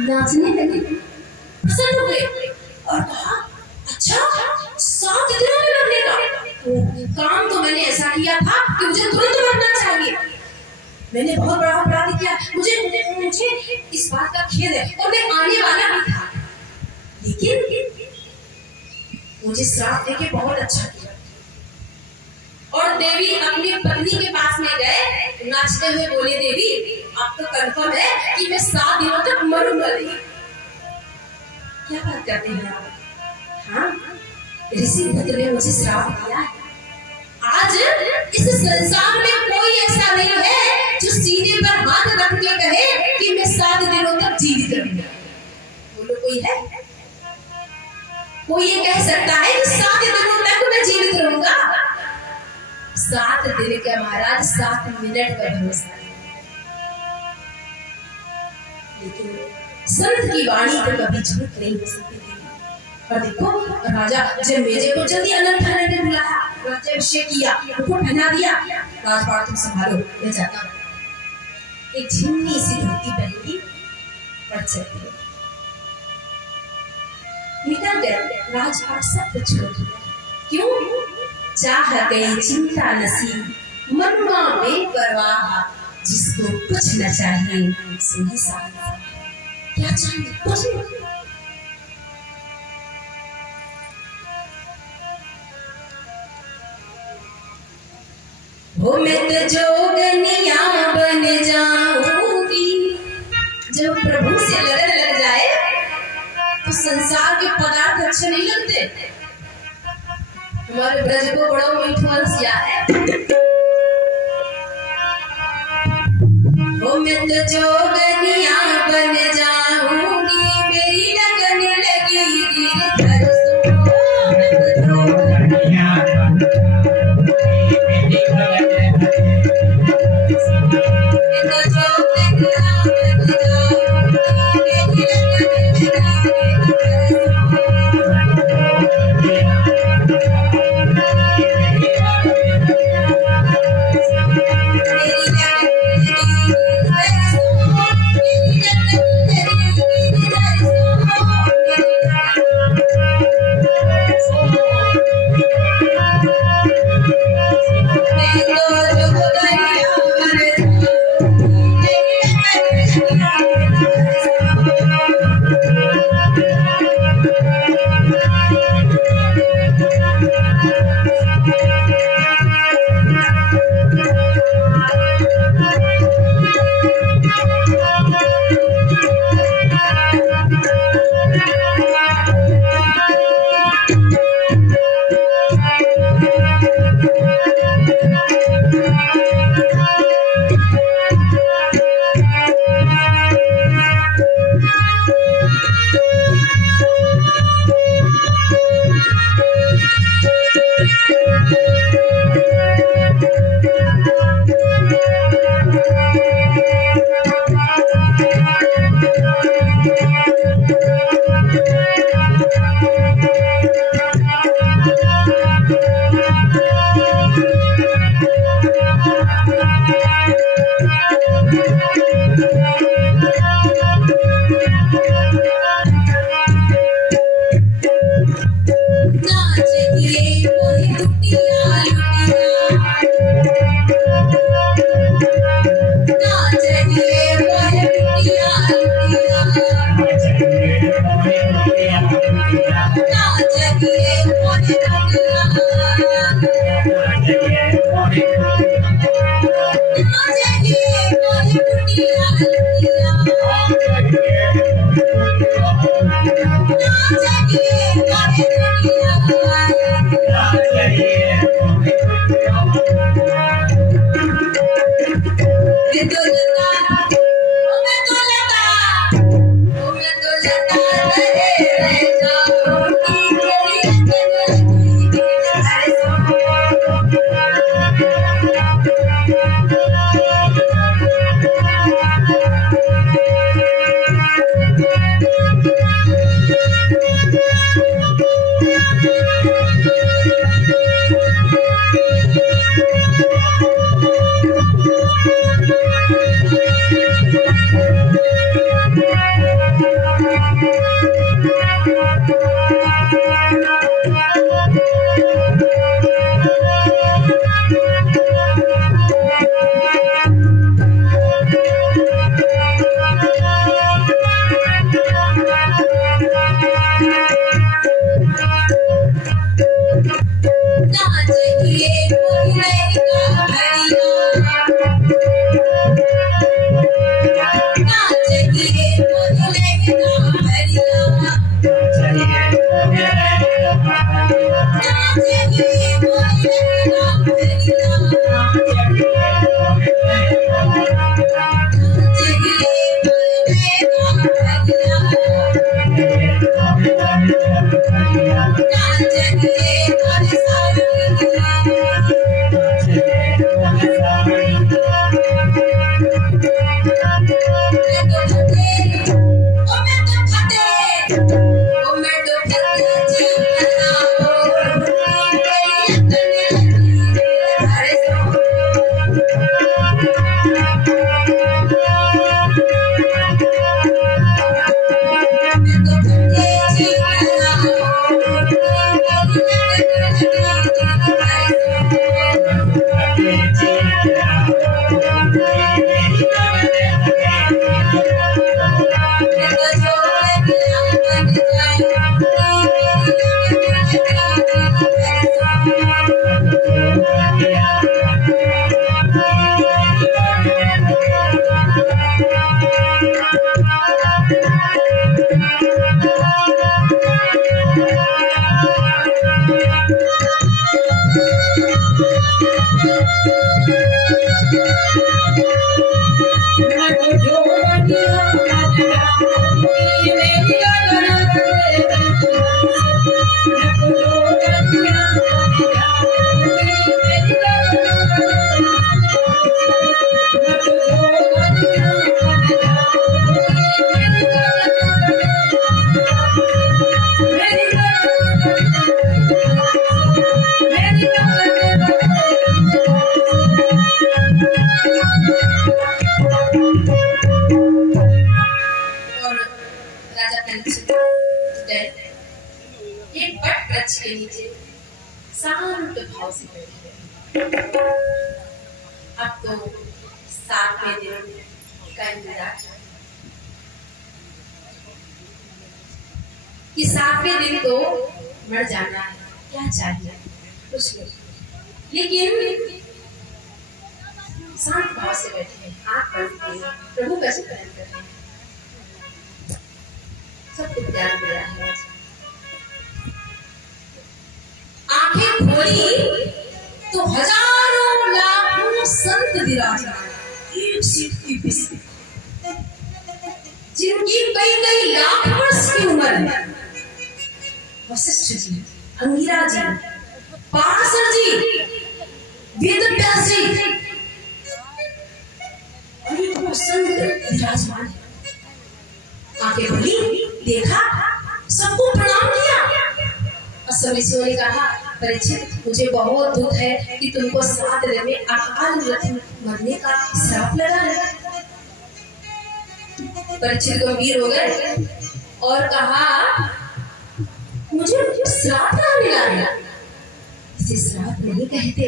नाचने लगे, प्रसन्न हुए और कहा, अच्छा 7 दिनों में मरने का काम तो मैंने ऐसा किया था कि मुझे तुरंत मरना चाहिए, मैंने बहुत बड़ा अपराध किया, मुझे इस बात का खेद है और मैं आने वाला भी था, लेकिन मुझे श्राप देके बहुत अच्छा किया। और देवी अपनी पत्नी के पास में गए, नाचते हुए बोले, देवी अब तो कंफर्म है कि मैं 7 दिनों तक मरूंगा नहीं। क्या बात करते हैं आप? हाँ, ऋषि पुत्र ने मुझे श्राप दिया है। आज इस संसार में कोई ऐसा नहीं है जो सीने पर हाथ रख के कहे कि मैं 7 दिनों तक जीवित रहूंगा। बोलो, कोई है? कोई ये कह सकता है कि 7 दिनों तक मैं जीवित रहूंगा? 7 दिन का महाराज, 7 मिनट का भरोसा है। लेकिन संत की वाणी तो कभी झूठ नहीं हो सकती। और देखो, राजा जन्मेजय को जल्दी अनंत ने बुलाया, राज्याभिषेक किया, उनको पहना दिया। राजपाट तुम संभालो, मैं जाता हूं। एक झिन्नी सी धोती पहनी, बढ़ चलती है, निकल गए। राजपाट सब कुछ छोड़ दिया। क्यों? चाह गई चिंता नसी, मनुआ बेपरवाह, जिसको कुछ न चाहिए सही साथ। क्या चाहिए? कुछ नहीं। वो मैं तो जोगनिया बन जाऊंगी। जब प्रभु से लगन लग जाए तो संसार के पदार्थ अच्छे नहीं लगते। हमारे ब्रज को बड़ा मीठा सिया है। वो मैं तो जोगनिया बन जाऊंगी, मेरी लगन लगी गिरधर वृक्ष के नीचे शांत भाव से बैठे। अब तो 7वें दिन का इंतजार कि 7वें दिन तो मर जाना है, क्या चाहिए कुछ नहीं, लेकिन शांत भाव से बैठे, हाथ पढ़ते हैं, प्रभु का चिंतन करते हैं। सब कुछ ध्यान दिया है। आंखें खोली तो हजारों लाखों संत विराजमान, एक सीट की बिस्ती, जिनकी कई कई लाख वर्ष की उम्र है। वशिष्ठ जी, अंगिरा जी, पाराशर जी, वेदव्यास जी, अनेकों संत विराजमान है। आंखें खोली, देखा, सबको प्रणाम किया। और समीसों ने कहा, परीक्षित, मुझे बहुत दुख है कि तुमको 7 दिन में अकाल मरने का श्राप लगा है। परीक्षित गंभीर हो गए और कहा, मुझे श्राप ना मिला है, इसे श्राप नहीं कहते।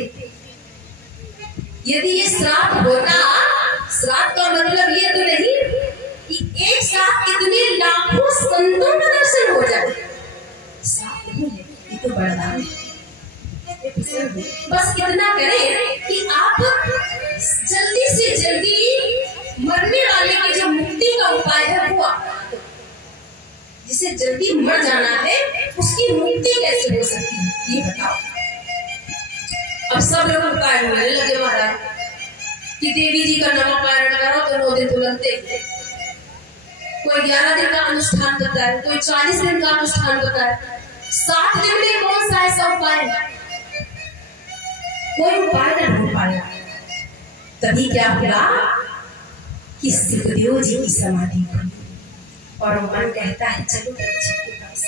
यदि ये श्राप होता, श्राप का मतलब ये तो नहीं कि एक साथ इतने लाखों संतों का दर्शन हो जाए। श्राप नहीं है, ये तो वरदान है। बस इतना करें कि आप जल्दी से जल्दी मरने वाले की जो मुक्ति का उपाय है वो आप, जिसे जल्दी मर जाना है उसकी मुक्ति कैसे हो सकती है ये बताओ। अब सब लोग उपाय ढूंढने लगे महाराज कि देवी जी का नाम पारायण करो तो 9 दिन तो लगते हैं। कोई 11 दिन का अनुष्ठान करता है, कोई 40 दिन का अनुष्ठान करता है। 7 दिन में कौन सा ऐसा उपाय है? कोई उपाय न ढूंढ पाया। तभी क्या हुआ कि सुखदेव जी की समाधि खुली और मन कहता है चलो परीक्षित के पास,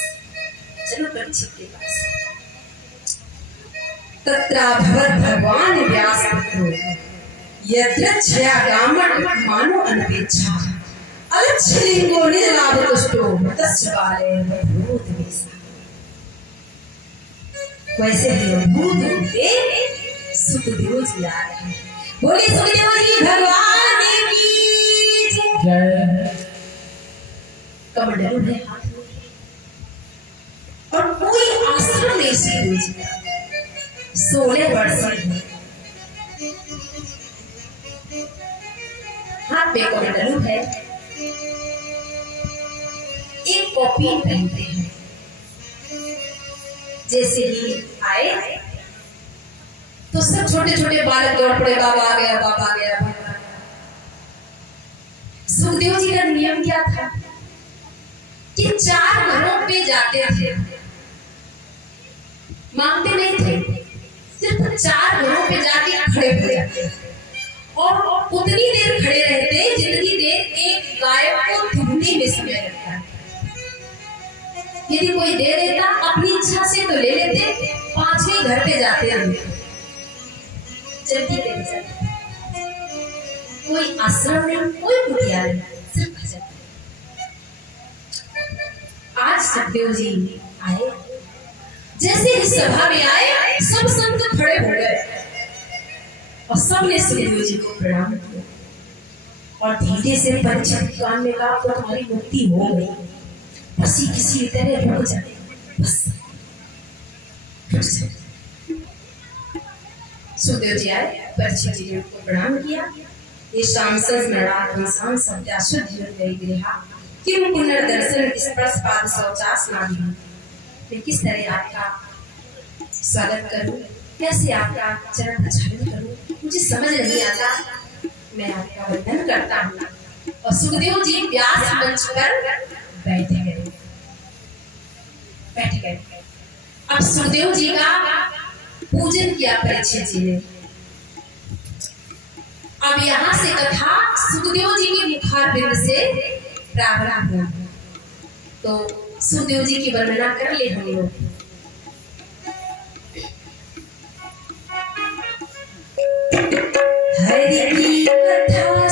चलो परीक्षित के पास। तत्राभवत् भगवान व्यास पुत्रो यद्रच्छया गामन मानो अनपेक्षा अलक्षलिंगो निजलाभ तुष्टो तस्य बाले भूत वेसा। वैसे ही भूत रूपे सुखदेव जी आ रहे हैं। बोले सुखदेव जी भगवान की जय। कमंडलू है हाथ में और कोई आश्रम नहीं सुखदेव जी का। 16 वर्ष है, हाथ पे कमंडलू है, एक कॉपी पहनते हैं। जैसे ही आए तो सब छोटे छोटे बालक दौड़ पड़े, बाबा आ गया, बाबा आ गया, बाबा आ गया। सुखदेव जी का नियम क्या था कि 4 घरों पे जाते थे, मांगते नहीं थे, सिर्फ 4 घरों पे जाके खड़े हो जाते और उतनी देर खड़े रहते जितनी देर एक गाय को ढूंढने में समय लगता है। यदि कोई दे देता अपनी इच्छा से तो ले लेते, 5वें घर पे जाते रहते, जल्दी कर जाते। कोई आश्रम नहीं, कोई कुटिया नहीं, सिर्फ भजन। आज सुखदेव जी आए, जैसे ही सभा में आए सब संत खड़े हो गए और सबने सुखदेव जी को प्रणाम किया और धीरे से परीक्षित कान में कहा, तो तुम्हारी मुक्ति हो गई, बस किसी तरह रुक जाए, बस रुक जाए। सुखदेव जी आए, परीक्षित जी ने उनको प्रणाम किया। ये शाम संस्मरणात् शाम सत्या शुद्ध गई विरहा किम पुनर्दर्शन स्पर्श पाद शौचास नादि। मैं किस तरह आपका स्वागत करूं, कैसे आपका चरण आच्छादन करूं, मुझे समझ नहीं आता। मैं आपका वंदन करता हूं। और सुखदेव जी व्यास मंच पर बैठ गए। अब सुखदेव जी का पूजन किया परीक्षित जी ने। अब यहाँ से कथा सुखदेव जी के मुखारबिंद से प्रारंभ हुआ। तो सुखदेव जी की वर्णना कर ले हम लोग। हरि की कथा